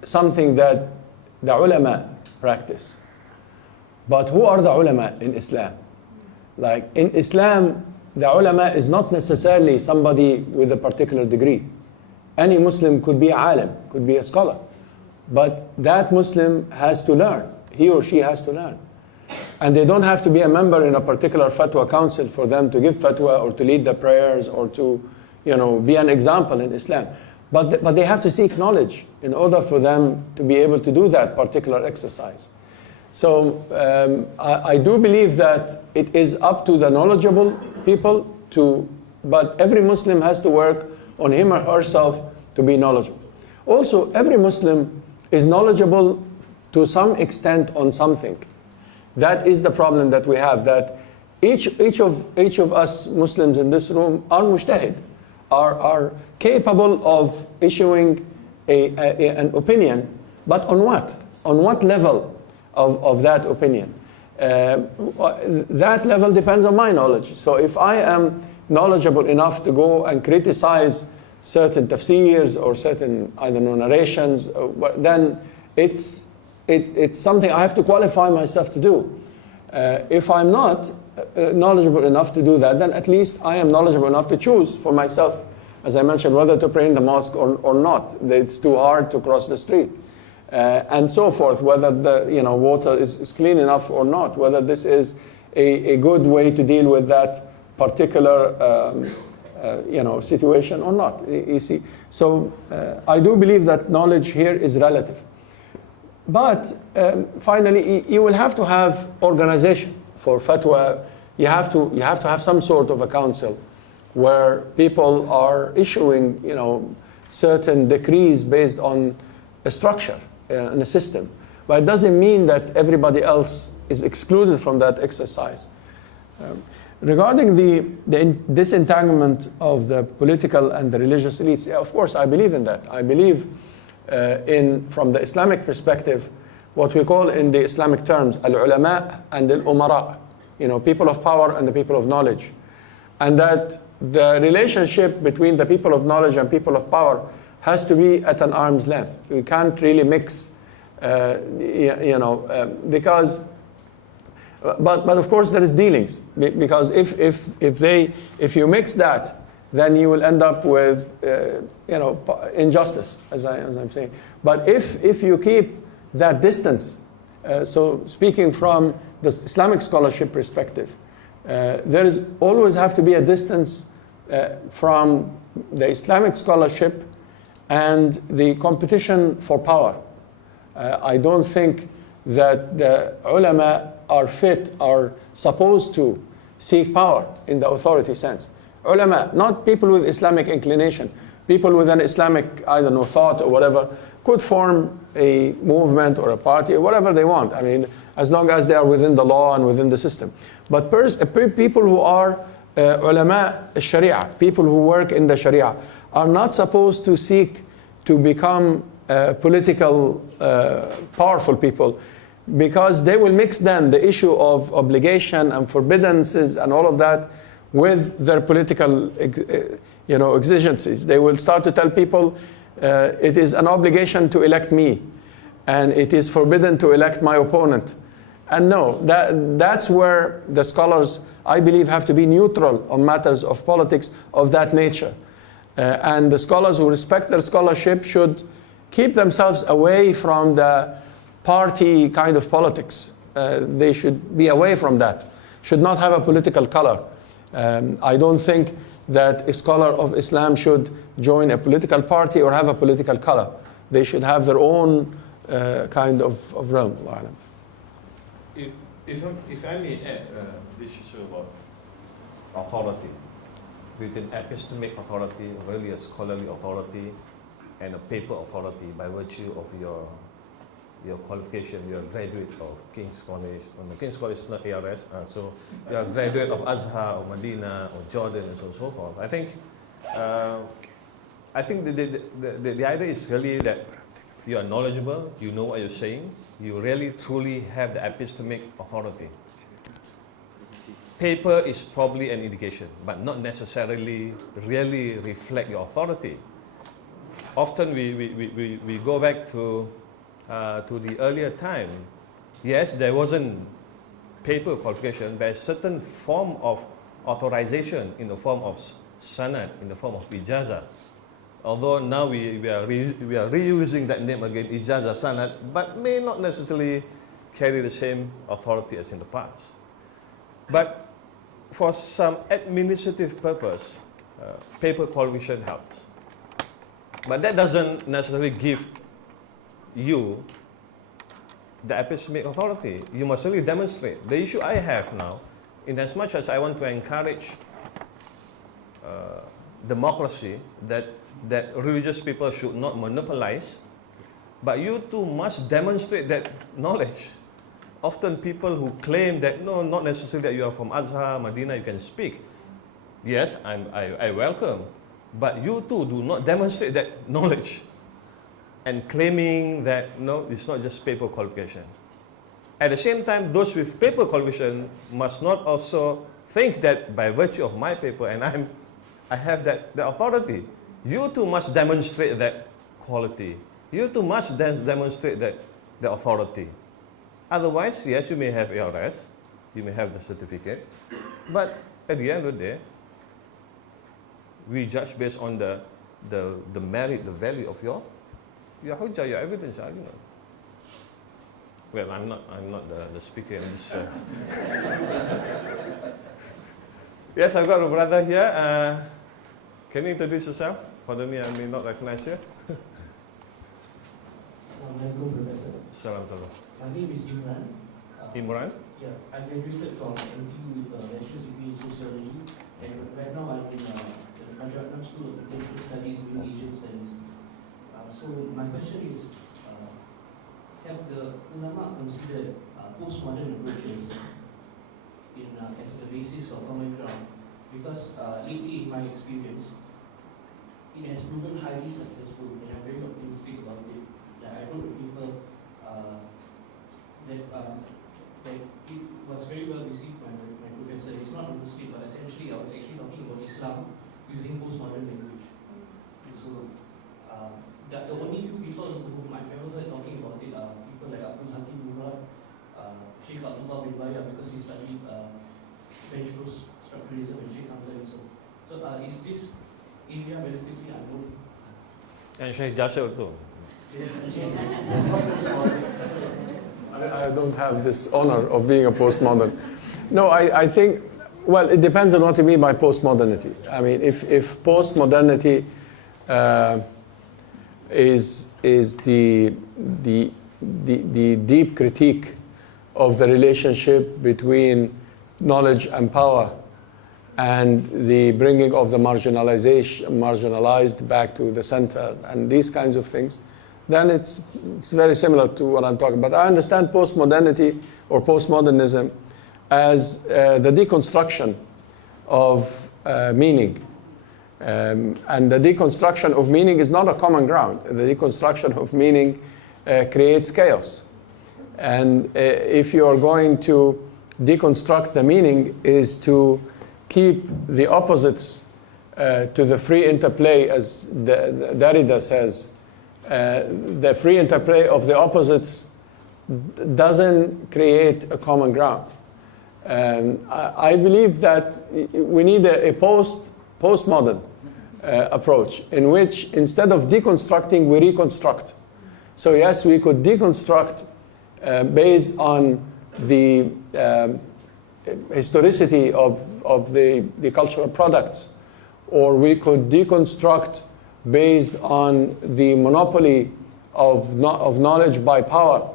something that the ulama practice. But who are the ulama in Islam? Like in Islam, the ulama is not necessarily somebody with a particular degree. Any Muslim could be a alim, could be a scholar. But that Muslim has to learn. He or she has to learn. And they don't have to be a member in a particular fatwa council for them to give fatwa or to lead the prayers or to, be an example in Islam. But they have to seek knowledge in order for them to be able to do that particular exercise. So I do believe that it is up to the knowledgeable people but every Muslim has to work on him or herself to be knowledgeable. Also, every Muslim is knowledgeable to some extent on something. That is the problem that we have, that each of us Muslims in this room are mujtahid, are capable of issuing an opinion, but on what? On what level of that opinion? That level depends on my knowledge. So if I am knowledgeable enough to go and criticize certain tafsirs or certain, narrations, then it's something I have to qualify myself to do. If I'm not knowledgeable enough to do that, then at least I am knowledgeable enough to choose for myself, as I mentioned, whether to pray in the mosque or not. It's too hard to cross the street. And so forth, whether the water is clean enough or not, whether this is a good way to deal with that particular situation or not. You see, so I do believe that knowledge here is relative. But finally, you will have to have organization for fatwa. You have to have some sort of a council where people are issuing certain decrees based on a structure and a system. But it doesn't mean that everybody else is excluded from that exercise. Regarding the disentanglement of the political and the religious elites, yeah, of course, I believe in that. I believe from the Islamic perspective, what we call in the Islamic terms, al-ulama and al-umara, people of power and the people of knowledge. And that the relationship between the people of knowledge and people of power has to be at an arm's length. We can't really mix, because, but of course there is dealings, because if you mix that, then you will end up with injustice, as I'm saying. But if you keep that distance, so speaking from the Islamic scholarship perspective, there is always have to be a distance from the Islamic scholarship and the competition for power. I don't think that the ulama are supposed to seek power in the authority sense. Ulama, not people with Islamic inclination, people with an Islamic, I don't know, thought or whatever, could form a movement or a party or whatever they want. I mean, as long as they are within the law and within the system. But people who are ulama sharia, people who work in the sharia, are not supposed to seek to become political, powerful people, because they will mix then the issue of obligation and forbiddances and all of that with their political exigencies. They will start to tell people it is an obligation to elect me, and it is forbidden to elect my opponent. And no, that's where the scholars, I believe, have to be neutral on matters of politics of that nature. And the scholars who respect their scholarship should keep themselves away from the party kind of politics. They should be away from that, should not have a political color. I don't think that a scholar of Islam should join a political party or have a political color. They should have their own kind of realm. If I may add this issue about authority, between epistemic authority, really a scholarly authority, and a paper authority by virtue of your qualification. You're a graduate of King's College. King's College is not ARS, so you're a graduate of Azhar or Medina or Jordan and so on and so forth. I think the idea is really that you are knowledgeable, you know what you're saying, you really truly have the epistemic authority. Paper is probably an indication, but not necessarily really reflect your authority. Often we go back to the earlier time. Yes, there wasn't paper qualification, but a certain form of authorization in the form of sanad, in the form of ijazah. Although now we are reusing that name again, ijazah, sanad, but may not necessarily carry the same authority as in the past. But for some administrative purpose, paper qualification helps. But that doesn't necessarily give you the epistemic authority. You must really demonstrate. The issue I have now, in as much as I want to encourage democracy, that religious people should not monopolize, but you too must demonstrate that knowledge. Often people who claim that, no, not necessarily that you are from Azhar, Medina, you can speak. Yes, I welcome, but you too do not demonstrate that knowledge and claiming that, no, it's not just paper qualification. At the same time, those with paper qualification must not also think that by virtue of my paper and I have the authority. You too must demonstrate that quality. You too must demonstrate that the authority. Otherwise, yes, you may have ARS, you may have the certificate, but at the end of the day, we judge based on the merit, the value of your hujjah, your evidence argument. Well, I'm not the speaker in this. Yes, I've got a brother here. Can you introduce yourself? Pardon me, I may not recognize you. Assalamualaikum, Professor. Assalamualaikum. My name is Imran. Imran? Yeah, I graduated from NTU with a bachelor's degree in sociology, and right now I'm in Rajaratnam School of International Studies, Middle Asian Studies. So my question is, have the ulama considered postmodern approaches as the basis of common ground, because lately in my experience, it has proven highly successful, and I'm very optimistic about it. I wrote a paper that it was very well received by my professor. It's not a Muslim, but essentially I was actually talking about Islam using postmodern language. So the only few people whom I've ever heard talking about it are people like Abdul Hakim Murad, Sheikh Abdullah bin Baya, because he studied bench proof structuralism, and Sheikh Hamza Yusuf. So is this area relatively unknown? And Sheikh Jasser too. I don't have this honor of being a postmodern. No, I think, well, it depends on what you mean by postmodernity. I mean, if postmodernity is the deep critique of the relationship between knowledge and power, and the bringing of the marginalized back to the center, and these kinds of things, then it's very similar to what I'm talking about. I understand postmodernity or postmodernism as the deconstruction of meaning. And the deconstruction of meaning is not a common ground. The deconstruction of meaning creates chaos. And if you are going to deconstruct the meaning, is to keep the opposites to the free interplay, as Derrida says. The free interplay of the opposites doesn't create a common ground. I believe that we need a postmodern approach, in which instead of deconstructing, we reconstruct. So yes, we could deconstruct based on the historicity of the cultural products, or we could deconstruct based on the monopoly of knowledge by power.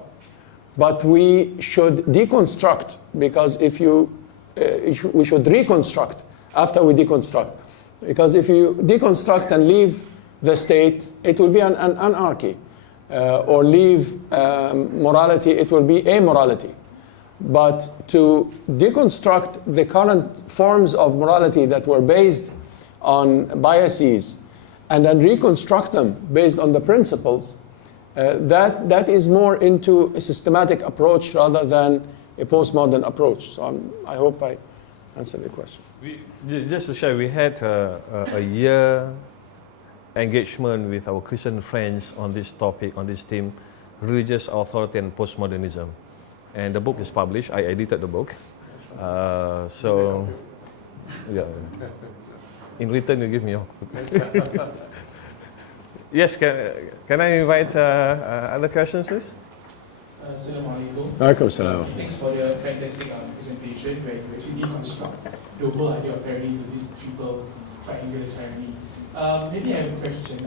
But we should deconstruct, because if we should reconstruct after we deconstruct. Because if you deconstruct and leave the state, it will be an anarchy. Or leave morality, it will be amorality. But to deconstruct the current forms of morality that were based on biases, and then reconstruct them based on the principles, that is more into a systematic approach rather than a postmodern approach. So I hope I answered the question. Just to share, we had a year engagement with our Christian friends on this topic, on this theme, religious authority and postmodernism. And the book is published. I edited the book. So, yeah. In return, you give me your Yes, can I invite other questions, please? Assalamualaikum. Waalaikumsalam. Thanks for the fantastic presentation where you actually deconstruct the whole idea of tyranny to this triple triangular tyranny. Maybe I have a question.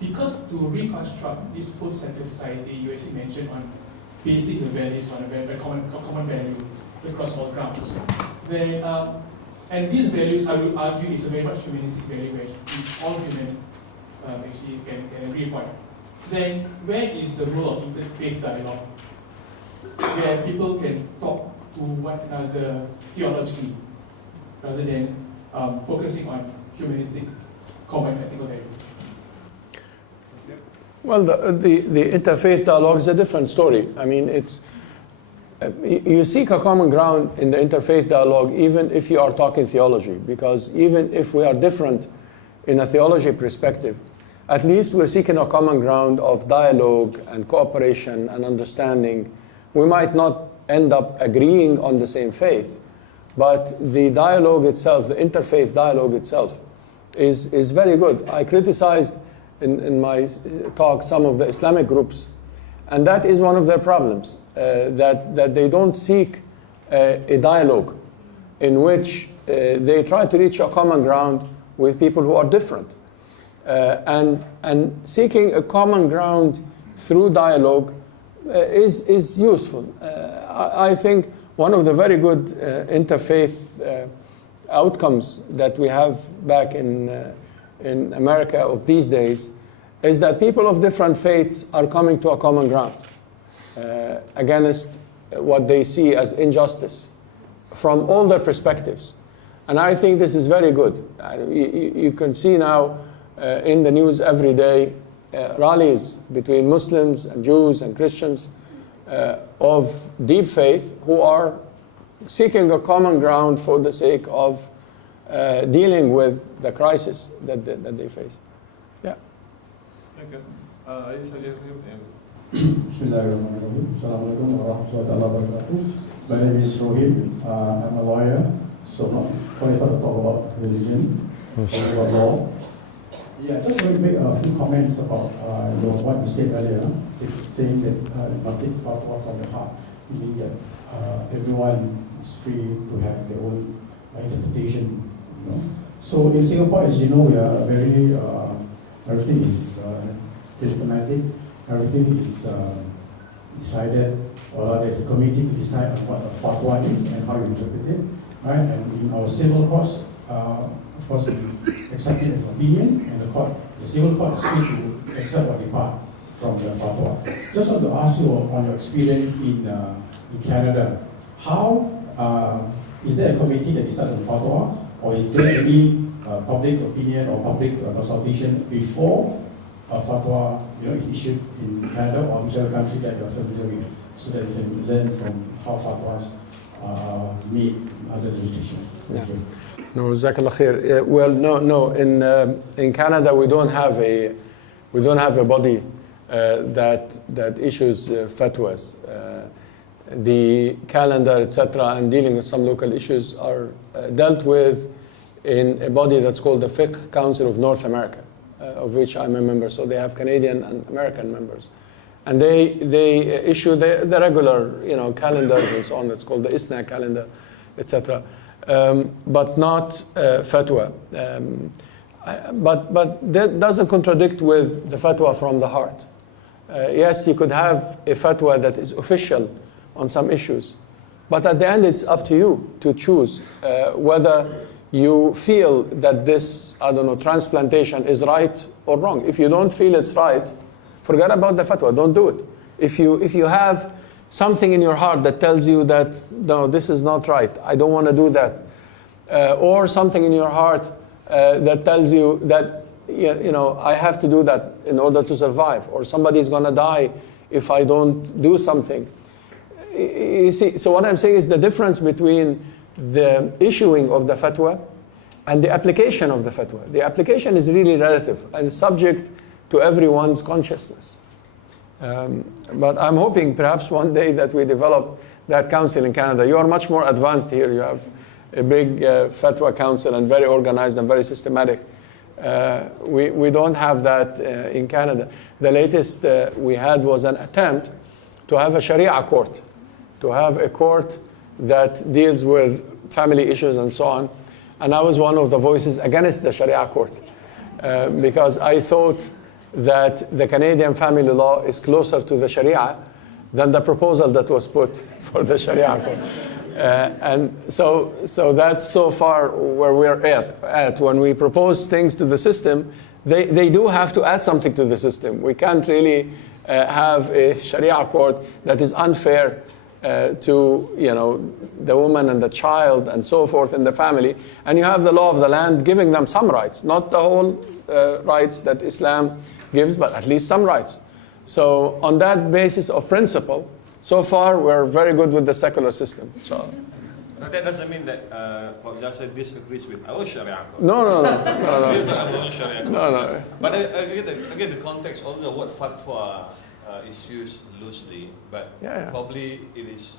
Because to reconstruct this post-secular society, you actually mentioned on basing the values on a common value across all grounds. Then, and these values, I would argue, is a very much humanistic value where all human actually can agree upon. Then where is the role of interfaith dialogue, where people can talk to one another theologically, rather than focusing on humanistic common ethical values? Well, the interfaith dialogue is a different story. I mean, it's you seek a common ground in the interfaith dialogue, even if you are talking theology, because even if we are different in a theology perspective, at least we're seeking a common ground of dialogue and cooperation and understanding. We might not end up agreeing on the same faith, but the dialogue itself, the interfaith dialogue itself, is very good. I criticized in my talk some of the Islamic groups, and that is one of their problems, that they don't seek a dialogue in which they try to reach a common ground with people who are different. And seeking a common ground through dialogue is useful. I think one of the very good interfaith outcomes that we have back in America of these days is that people of different faiths are coming to a common ground against what they see as injustice from all their perspectives. And I think this is very good. You can see now in the news every day rallies between Muslims and Jews and Christians of deep faith who are seeking a common ground for the sake of dealing with the crisis that they face. Yeah. Thank you. I suggest Bismillahirrahmanirrahim. Assalamualaikum warahmatullahi wabarakatuh. My name is Rohit. I'm a lawyer, so not qualified to talk about religion or about law. Yeah, just want to make a few comments about what you said earlier, saying that you must take fatwa from the heart, meaning that everyone is free to have their own interpretation. You know? So in Singapore, as you know, we are very everything is systematic. Everything is decided, or there's a committee to decide on what a fatwa is and how you interpret it. Right? And in our civil courts, of course, we accept it as an opinion, and the civil court is free to accept or depart from the fatwa. Just want to ask you on your experience in Canada. How is there a committee that decides on fatwa, or is there any public opinion or public consultation before a fatwa is issued in Canada or whichever country that you are familiar with, so that you can learn from how fatwas are made in other jurisdictions? Thank you. No, Jazakallah khair. Well, no. In Canada, we don't have a body that issues fatwas. The calendar, etc., and dealing with some local issues are dealt with in a body that's called the Fiqh Council of North America, of which I'm a member. So they have Canadian and American members, and they issue the regular calendars and so on. That's called the ISNA calendar, etc. But not fatwa. But that doesn't contradict with the fatwa from the heart. Yes, you could have a fatwa that is official on some issues, but at the end it's up to you to choose whether you feel that this, transplantation is right or wrong. If you don't feel it's right, forget about the fatwa, don't do it. If you have something in your heart that tells you that, no, this is not right, I don't want to do that, or something in your heart that tells you that, I have to do that in order to survive, or somebody's going to die if I don't do something. You see, so what I'm saying is the difference between the issuing of the fatwa and the application of the fatwa. The application is really relative and subject to everyone's consciousness. But I'm hoping perhaps one day that we develop that council in Canada. You are much more advanced here. You have a big fatwa council and very organized and very systematic. We don't have that in Canada. The latest we had was an attempt to have a Sharia court, to have a court that deals with family issues and so on. And I was one of the voices against the Sharia court because I thought that the Canadian family law is closer to the Sharia than the proposal that was put for the Sharia court. And so that's so far where we're at. When we propose things to the system, they do have to add something to the system. We can't really have a Sharia court that is unfair to the woman and the child and so forth in the family, and you have the law of the land giving them some rights, not the whole rights that Islam gives, but at least some rights. So on that basis of principle, so far we're very good with the secular system. So that doesn't mean that Jasser disagrees with our Sharia code. No. But again, the context, although the word fatwa is used loosely, but probably it is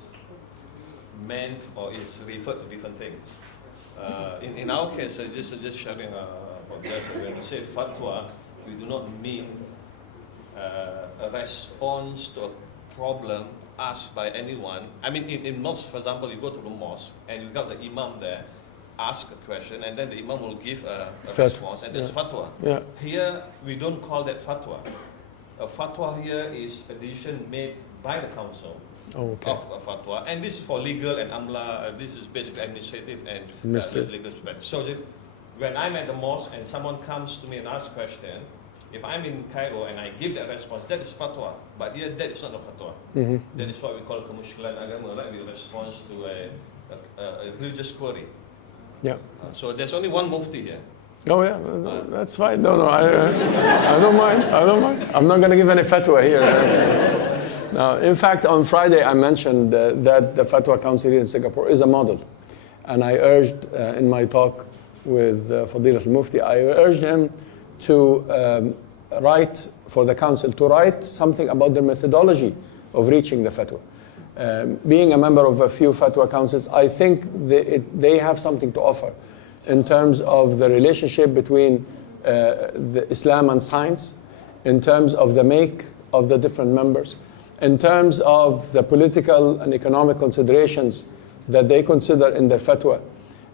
meant or is referred to different things. In our case, just sharing what Jasser, when we say fatwa, we do not mean a response to a problem asked by anyone. I mean, in mosque, for example, you go to the mosque and you got the imam there, ask a question, and then the imam will give a response, and there's fatwa. Yeah. Here, we don't call that fatwa. A fatwa here is a decision made by the council of a fatwa, and this is for legal and amla. This is basically administrative and legal aspect. So when I'm at the mosque and someone comes to me and asks a question, If I'm in Cairo and I give that response, that is fatwa. But here, that is not a fatwa. That is what we call kemusykilan agama, right? We response to a religious query. Yeah. So there's only one mufti here. Oh yeah, that's fine. No, I don't mind. I don't mind. I'm not going to give any fatwa here. Now, in fact, on Friday I mentioned that the Fatwa Council here in Singapore is a model, and I urged in my talk with Fadilat al-Mufti, I urged him to write for the council to write something about the methodology of reaching the fatwa. Being a member of a few fatwa councils, I think they have something to offer in terms of the relationship between the Islam and science, in terms of the make of the different members, in terms of the political and economic considerations that they consider in their fatwa.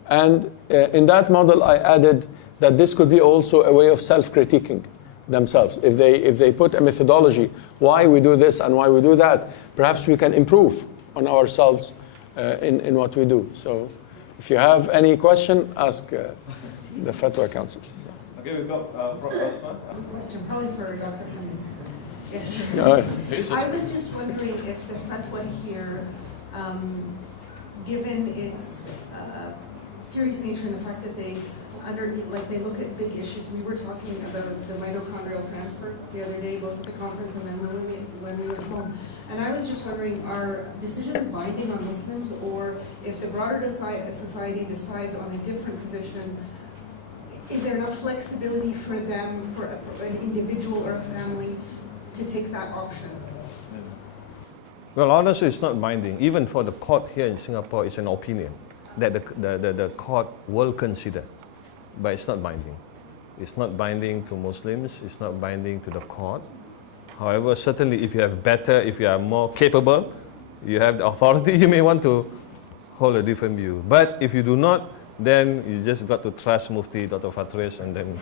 And in that model, I added that this could be also a way of self-critiquing themselves. If they put a methodology, why we do this and why we do that, perhaps we can improve on ourselves in what we do. So if you have any question, ask the Fatwa councils. Okay, we've got Professor Osman. Question, probably for Dr. Hamid. Yes. I was just wondering if the fatwa here, given its serious nature and the fact that they they look at big issues. We were talking about the mitochondrial transfer the other day, both at the conference and then when we went home. And I was just wondering, are decisions binding on Muslims, or if the broader society decides on a different position, is there enough flexibility for them, for an individual or a family, to take that option? Well, honestly, it's not binding. Even for the court here in Singapore, it's an opinion that the court will consider. But it's not binding. It's not binding to Muslims. It's not binding to the court. However, certainly if you are more capable, you have the authority, you may want to hold a different view. But if you do not, then you just got to trust Mufti Dr. Fatwas and then...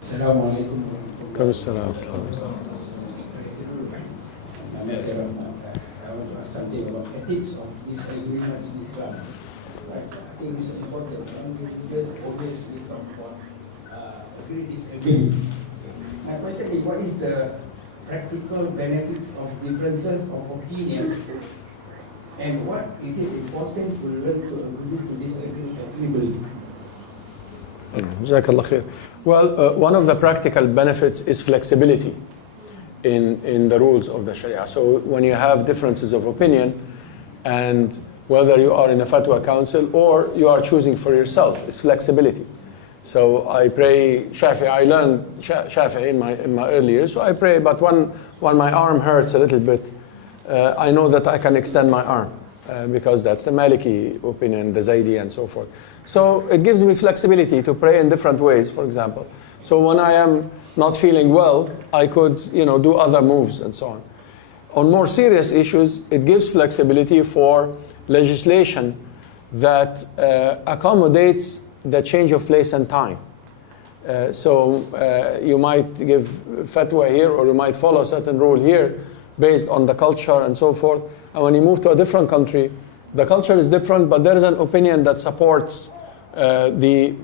Assalamu alaikum. I want to ask something about ethics of disagreement in Islam. Right? I think it's important. Obviously, we talk about agree, disagree. My question is, what is the practical benefits of differences of opinions, and what is it important to learn to agree to disagree agreeably? Jazakallah khair. Well, one of the practical benefits is flexibility in the rules of the Sharia. So when you have differences of opinion, and whether you are in a fatwa council or you are choosing for yourself, it's flexibility. So I pray Shafi'i. I learned Shafi'i in my early years. So I pray, but when my arm hurts a little bit, I know that I can extend my arm because that's the Maliki opinion, the Zaydi, and so forth. So it gives me flexibility to pray in different ways, for example. So when I am not feeling well, I could, do other moves and so on. On more serious issues, it gives flexibility for legislation that accommodates the change of place and time. So you might give fatwa here, or you might follow a certain rule here based on the culture and so forth. And when you move to a different country, the culture is different, but there is an opinion that supports the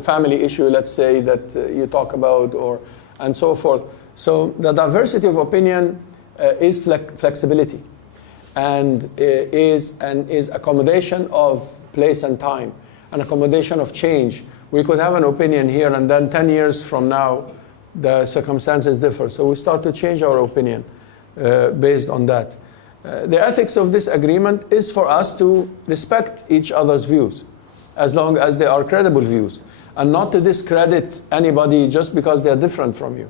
family issue, let's say, that you talk about, and so forth. So the diversity of opinion is flexibility, and is accommodation of place and time, an accommodation of change. We could have an opinion here, and then 10 years from now, the circumstances differ. So we start to change our opinion based on that. The ethics of this agreement is for us to respect each other's views, as long as they are credible views, and not to discredit anybody just because they are different from you.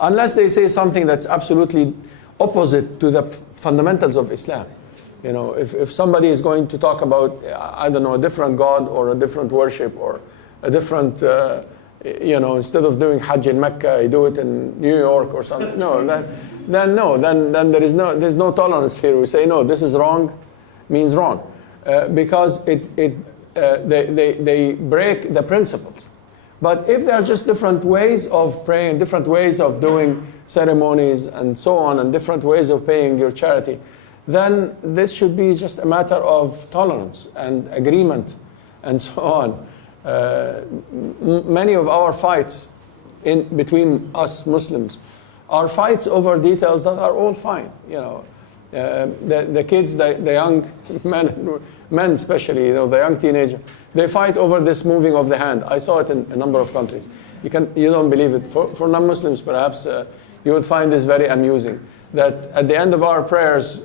Unless they say something that's absolutely opposite to the fundamentals of Islam. If somebody is going to talk about, I don't know, a different God or a different worship or a different, instead of doing Hajj in Mecca, you do it in New York or something. No, then there's no tolerance here. We say, no, this is wrong, means wrong. Because they break the principles. But if there are just different ways of praying, different ways of doing ceremonies and so on, and different ways of paying your charity, then this should be just a matter of tolerance and agreement and so on. Many of our fights between us Muslims are fights over details that are all fine. You know, the kids, the young men especially, you know, the young teenager, they fight over this moving of the hand. I saw it in a number of countries. You don't believe it. For non-Muslims, perhaps you would find this very amusing. That at the end of our prayers,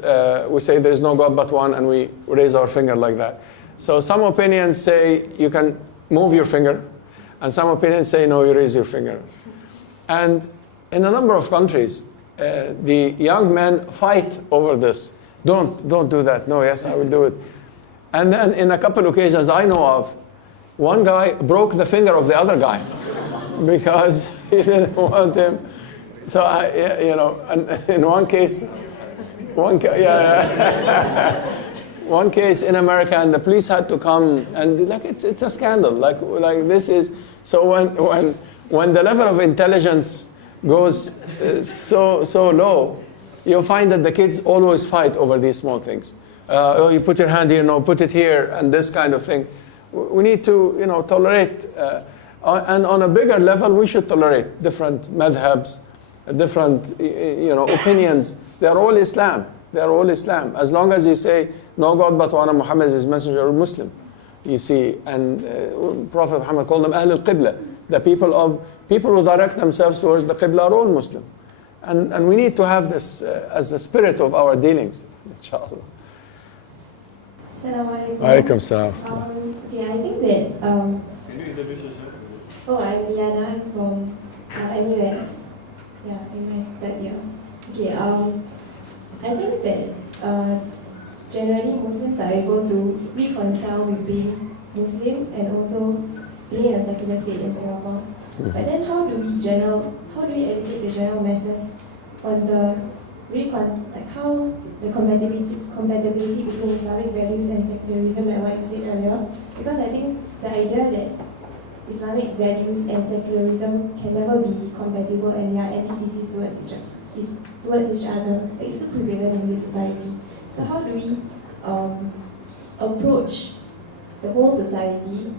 we say there is no God but one, and we raise our finger like that. So some opinions say you can move your finger, and some opinions say no, you raise your finger. And in a number of countries, the young men fight over this. Don't do that. No, yes, I will do it. And then in a couple of occasions I know of, one guy broke the finger of the other guy because he didn't want him. So you know, and in one case in America, and the police had to come, and like it's a scandal. Like this is so when the level of intelligence goes so low, you'll find that the kids always fight over these small things. Oh, you put your hand here, no, put it here, and this kind of thing. We need to, you know, tolerate, and on a bigger level, we should tolerate different madhabs, different, you know, opinions. They are all Islam. They are all Islam. As long as you say, no God but one, Muhammad is his messenger, or Muslim. You see, and Prophet Muhammad called them Ahl al-Qibla. The people who direct themselves towards the Qibla are all Muslim. And we need to have this as the spirit of our dealings, inshallah. Assalamu Alaikum salam. Okay, I think that. Can you introduce yourself? Oh, I'm Liana. I'm from NUS. Yeah, in my third year. Okay, I think that generally Muslims are able to reconcile with being Muslim and also being in a secular state in Singapore. But then how do we educate the general masses on how the compatibility between Islamic values and secularism, like what you said earlier? Because I think the idea that Islamic values and secularism can never be compatible and they are antitheses towards each other. It's still prevalent in this society. So how do we approach the whole society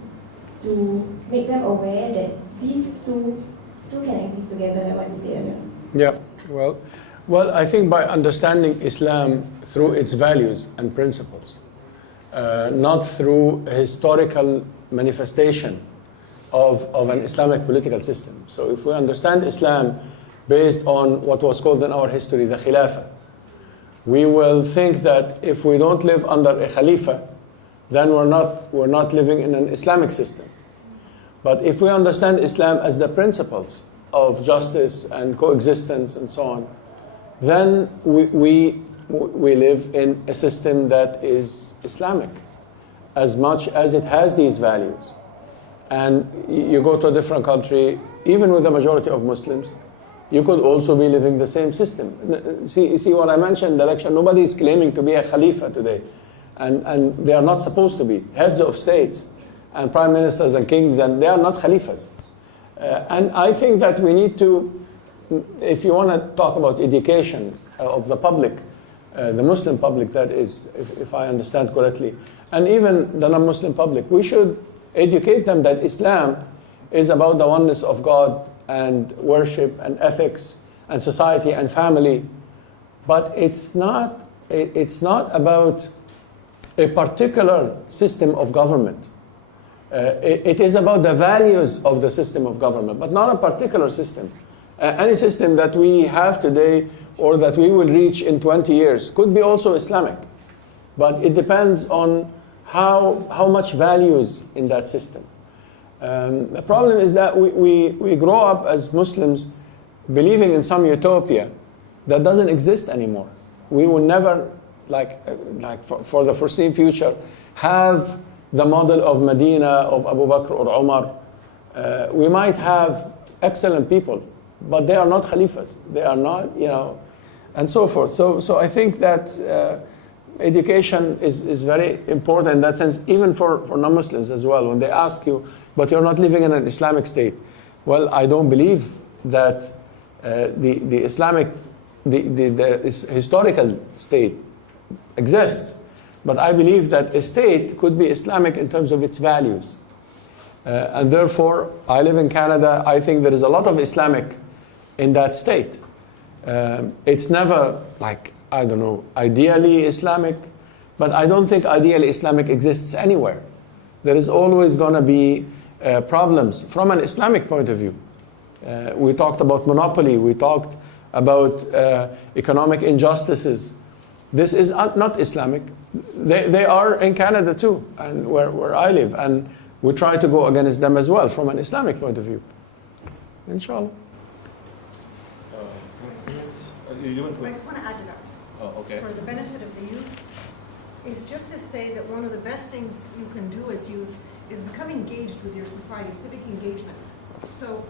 to make them aware that these two still can exist together, like what you said earlier? Yeah, well, I think by understanding Islam through its values and principles, not through a historical manifestation of an Islamic political system. So if we understand Islam based on what was called in our history the Khilafah, we will think that if we don't live under a Khalifa, then we're not living in an Islamic system. But if we understand Islam as the principles of justice and coexistence and so on, then we live in a system that is Islamic, as much as it has these values. And you go to a different country, even with a majority of Muslims, you could also be living the same system. See what I mentioned in the lecture, nobody is claiming to be a Khalifa today. And they are not supposed to be. Heads of states and prime ministers and kings, and they are not Khalifas. And I think that we need to, if you want to talk about education of the public, the Muslim public that is, if I understand correctly, and even the non-Muslim public, we should educate them that Islam is about the oneness of God and worship and ethics and society and family. But it's not about a particular system of government. It is about the values of the system of government, but not a particular system. Any system that we have today or that we will reach in 20 years could be also Islamic. But it depends on how much values in that system. The problem is that we grow up as Muslims believing in some utopia that doesn't exist anymore. We will never, for the foreseen future, have the model of Medina, of Abu Bakr or Umar. We might have excellent people, but they are not Khalifas. They are not, and so forth. So I think that education is very important in that sense, even for non-Muslims as well. When they ask you, but you're not living in an Islamic state. Well, I don't believe that the Islamic, the historical state exists. But I believe that a state could be Islamic in terms of its values. And therefore, I live in Canada. I think there is a lot of Islamic in that state. It's never like, I don't know, ideally Islamic, but I don't think ideally Islamic exists anywhere. There is always going to be problems from an Islamic point of view. We talked about monopoly. We talked about economic injustices. This is not Islamic. They are in Canada too, and where I live. And we try to go against them as well from an Islamic point of view. Inshallah. I just want to add to that. Oh, okay. For the benefit of the youth, is just to say that one of the best things you can do as youth is become engaged with your society, civic engagement. So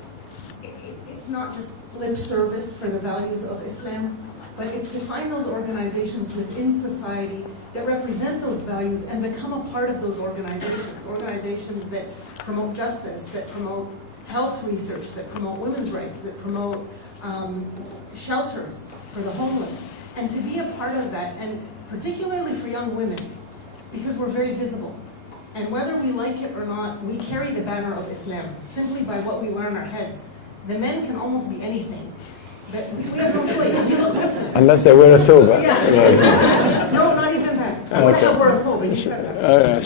it's not just lip service for the values of Islam, but it's to find those organizations within society that represent those values and become a part of those organizations. Organizations that promote justice, that promote health research, that promote women's rights, that promote shelters for the homeless. And to be a part of that, and particularly for young women, because we're very visible. And whether we like it or not, we carry the banner of Islam simply by what we wear on our heads. The men can almost be anything. But we have no choice. We look Muslim. Unless they wear a thobe. Yeah. No, not even that. I want to wear a thobe, you said that.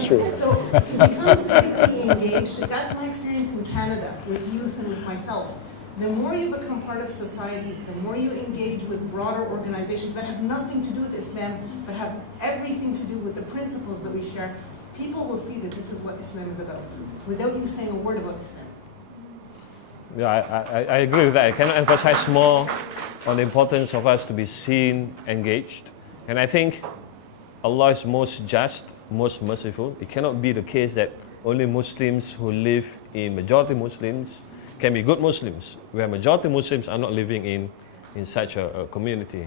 Sure. So to become civically engaged, that's my experience in Canada with youth and with myself. The more you become part of society, the more you engage with broader organizations that have nothing to do with Islam, but have everything to do with the principles that we share, people will see that this is what Islam is about, without you saying a word about Islam. Yeah, I agree with that. I cannot emphasize more on the importance of us to be seen, engaged. And I think Allah is most just, most merciful. It cannot be the case that only Muslims who live in majority Muslims can be good Muslims, where majority Muslims are not living in such a community.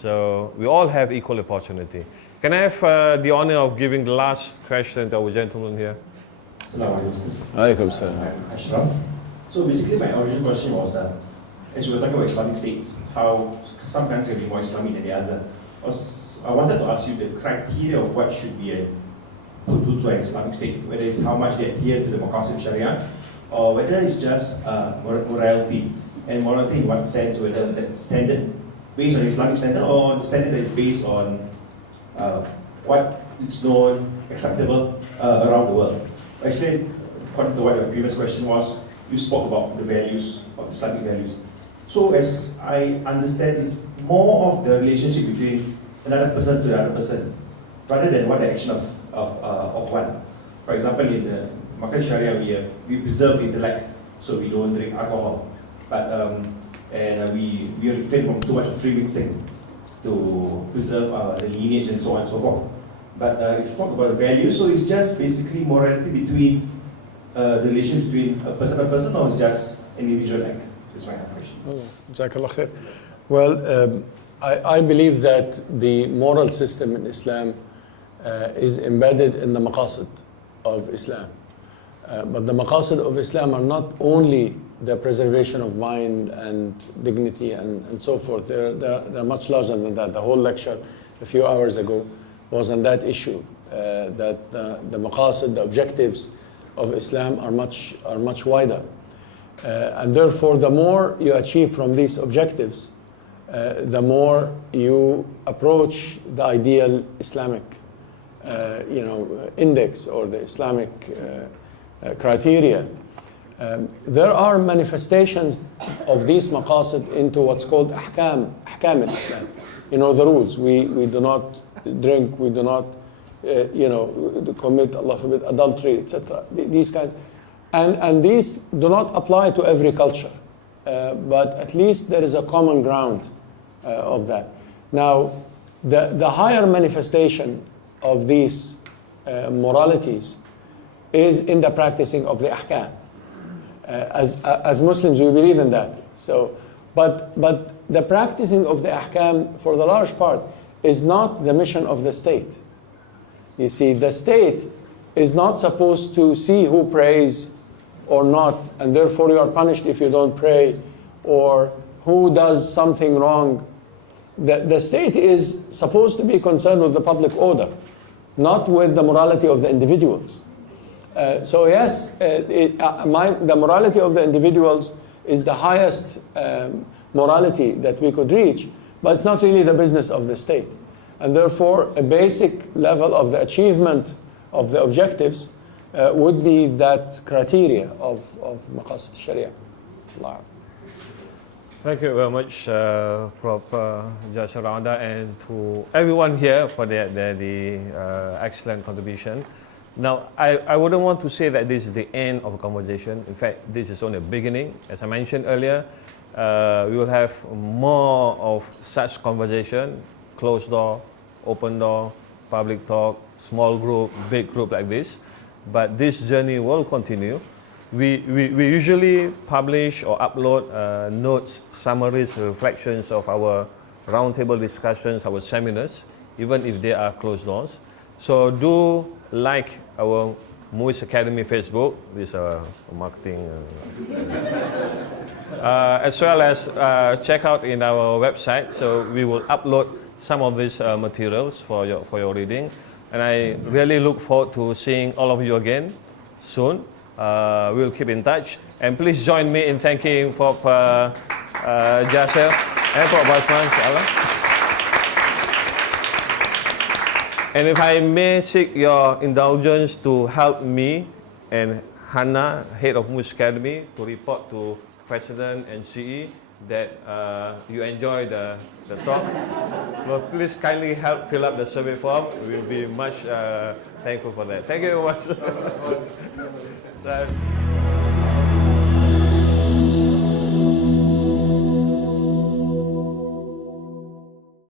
So we all have equal opportunity. Can I have the honor of giving the last question to our gentleman here? Assalamu alaikum. Alaikum salam. I'm Ashraf. So basically my original question was, as we were talking about Islamic states, how some countries can be more Islamic than the other. I wanted to ask you the criteria of what should be put to an Islamic state, whether it's how much they adhere to the Maqasid Sharia, or whether it's just morality. And morality in what sense, whether that's standard based on Islamic standard, or the standard that is based on what is known, acceptable around the world. Actually, according to what your previous question was, you spoke about the values, of Islamic values. So as I understand, it's more of the relationship between another person to another person, rather than what the action of one. For example, in the Maqasid Sharia, we preserve intellect, so we don't drink alcohol. But we refrain from too much of free mixing to preserve the lineage and so on and so forth. But if you talk about the values, so it's just basically morality between the relation between a person, or just an individual act? Is my question. Jazakallah khair. Well, I believe that the moral system in Islam is embedded in the maqasid of Islam. But the maqasid of Islam are not only the preservation of mind and dignity and so forth. They're much larger than that. The whole lecture a few hours ago was on that issue, that the maqasid, the objectives of Islam are much wider. And therefore, the more you achieve from these objectives, the more you approach the ideal Islamic index or the Islamic criteria. There are manifestations of these maqasid into what's called ahkam in Islam. The rules. We do not drink, we do not commit, Allah forbid, adultery, etc. These kinds. And these do not apply to every culture, but at least there is a common ground of that. Now, the higher manifestation of these moralities is in the practicing of the ahkam. As Muslims, we believe in that. So, but the practicing of the ahkam, for the large part, is not the mission of the state. You see, the state is not supposed to see who prays or not, and therefore you are punished if you don't pray, or who does something wrong. The state is supposed to be concerned with the public order, not with the morality of the individuals. So yes, the morality of the individuals is the highest morality that we could reach, but it's not really the business of the state. And therefore, a basic level of the achievement of the objectives would be that criteria of Maqasid Sharia. Allah. Thank you very much, Prof. Jasser, Auda, and to everyone here for the excellent contribution. Now, I wouldn't want to say that this is the end of the conversation. In fact, this is only the beginning. As I mentioned earlier, we will have more of such conversation, closed door, open door, public talk, small group, big group like this. But this journey will continue. We usually publish or upload notes, summaries, reflections of our roundtable discussions, our seminars, even if they are closed doors. So do like our Muis Academy Facebook, this is a marketing, as well as check out in our website. So we will upload some of these materials for your reading. And I really look forward to seeing all of you again soon. We'll keep in touch. And please join me in thanking Prof. Jasser and Prof. Basman, inshallah. And if I may seek your indulgence to help me and Hannah, head of Muis Academy, to report to President and CE that you enjoy the talk. Well, please kindly help fill up the survey form. We'll be much thankful for that. Thank you very much.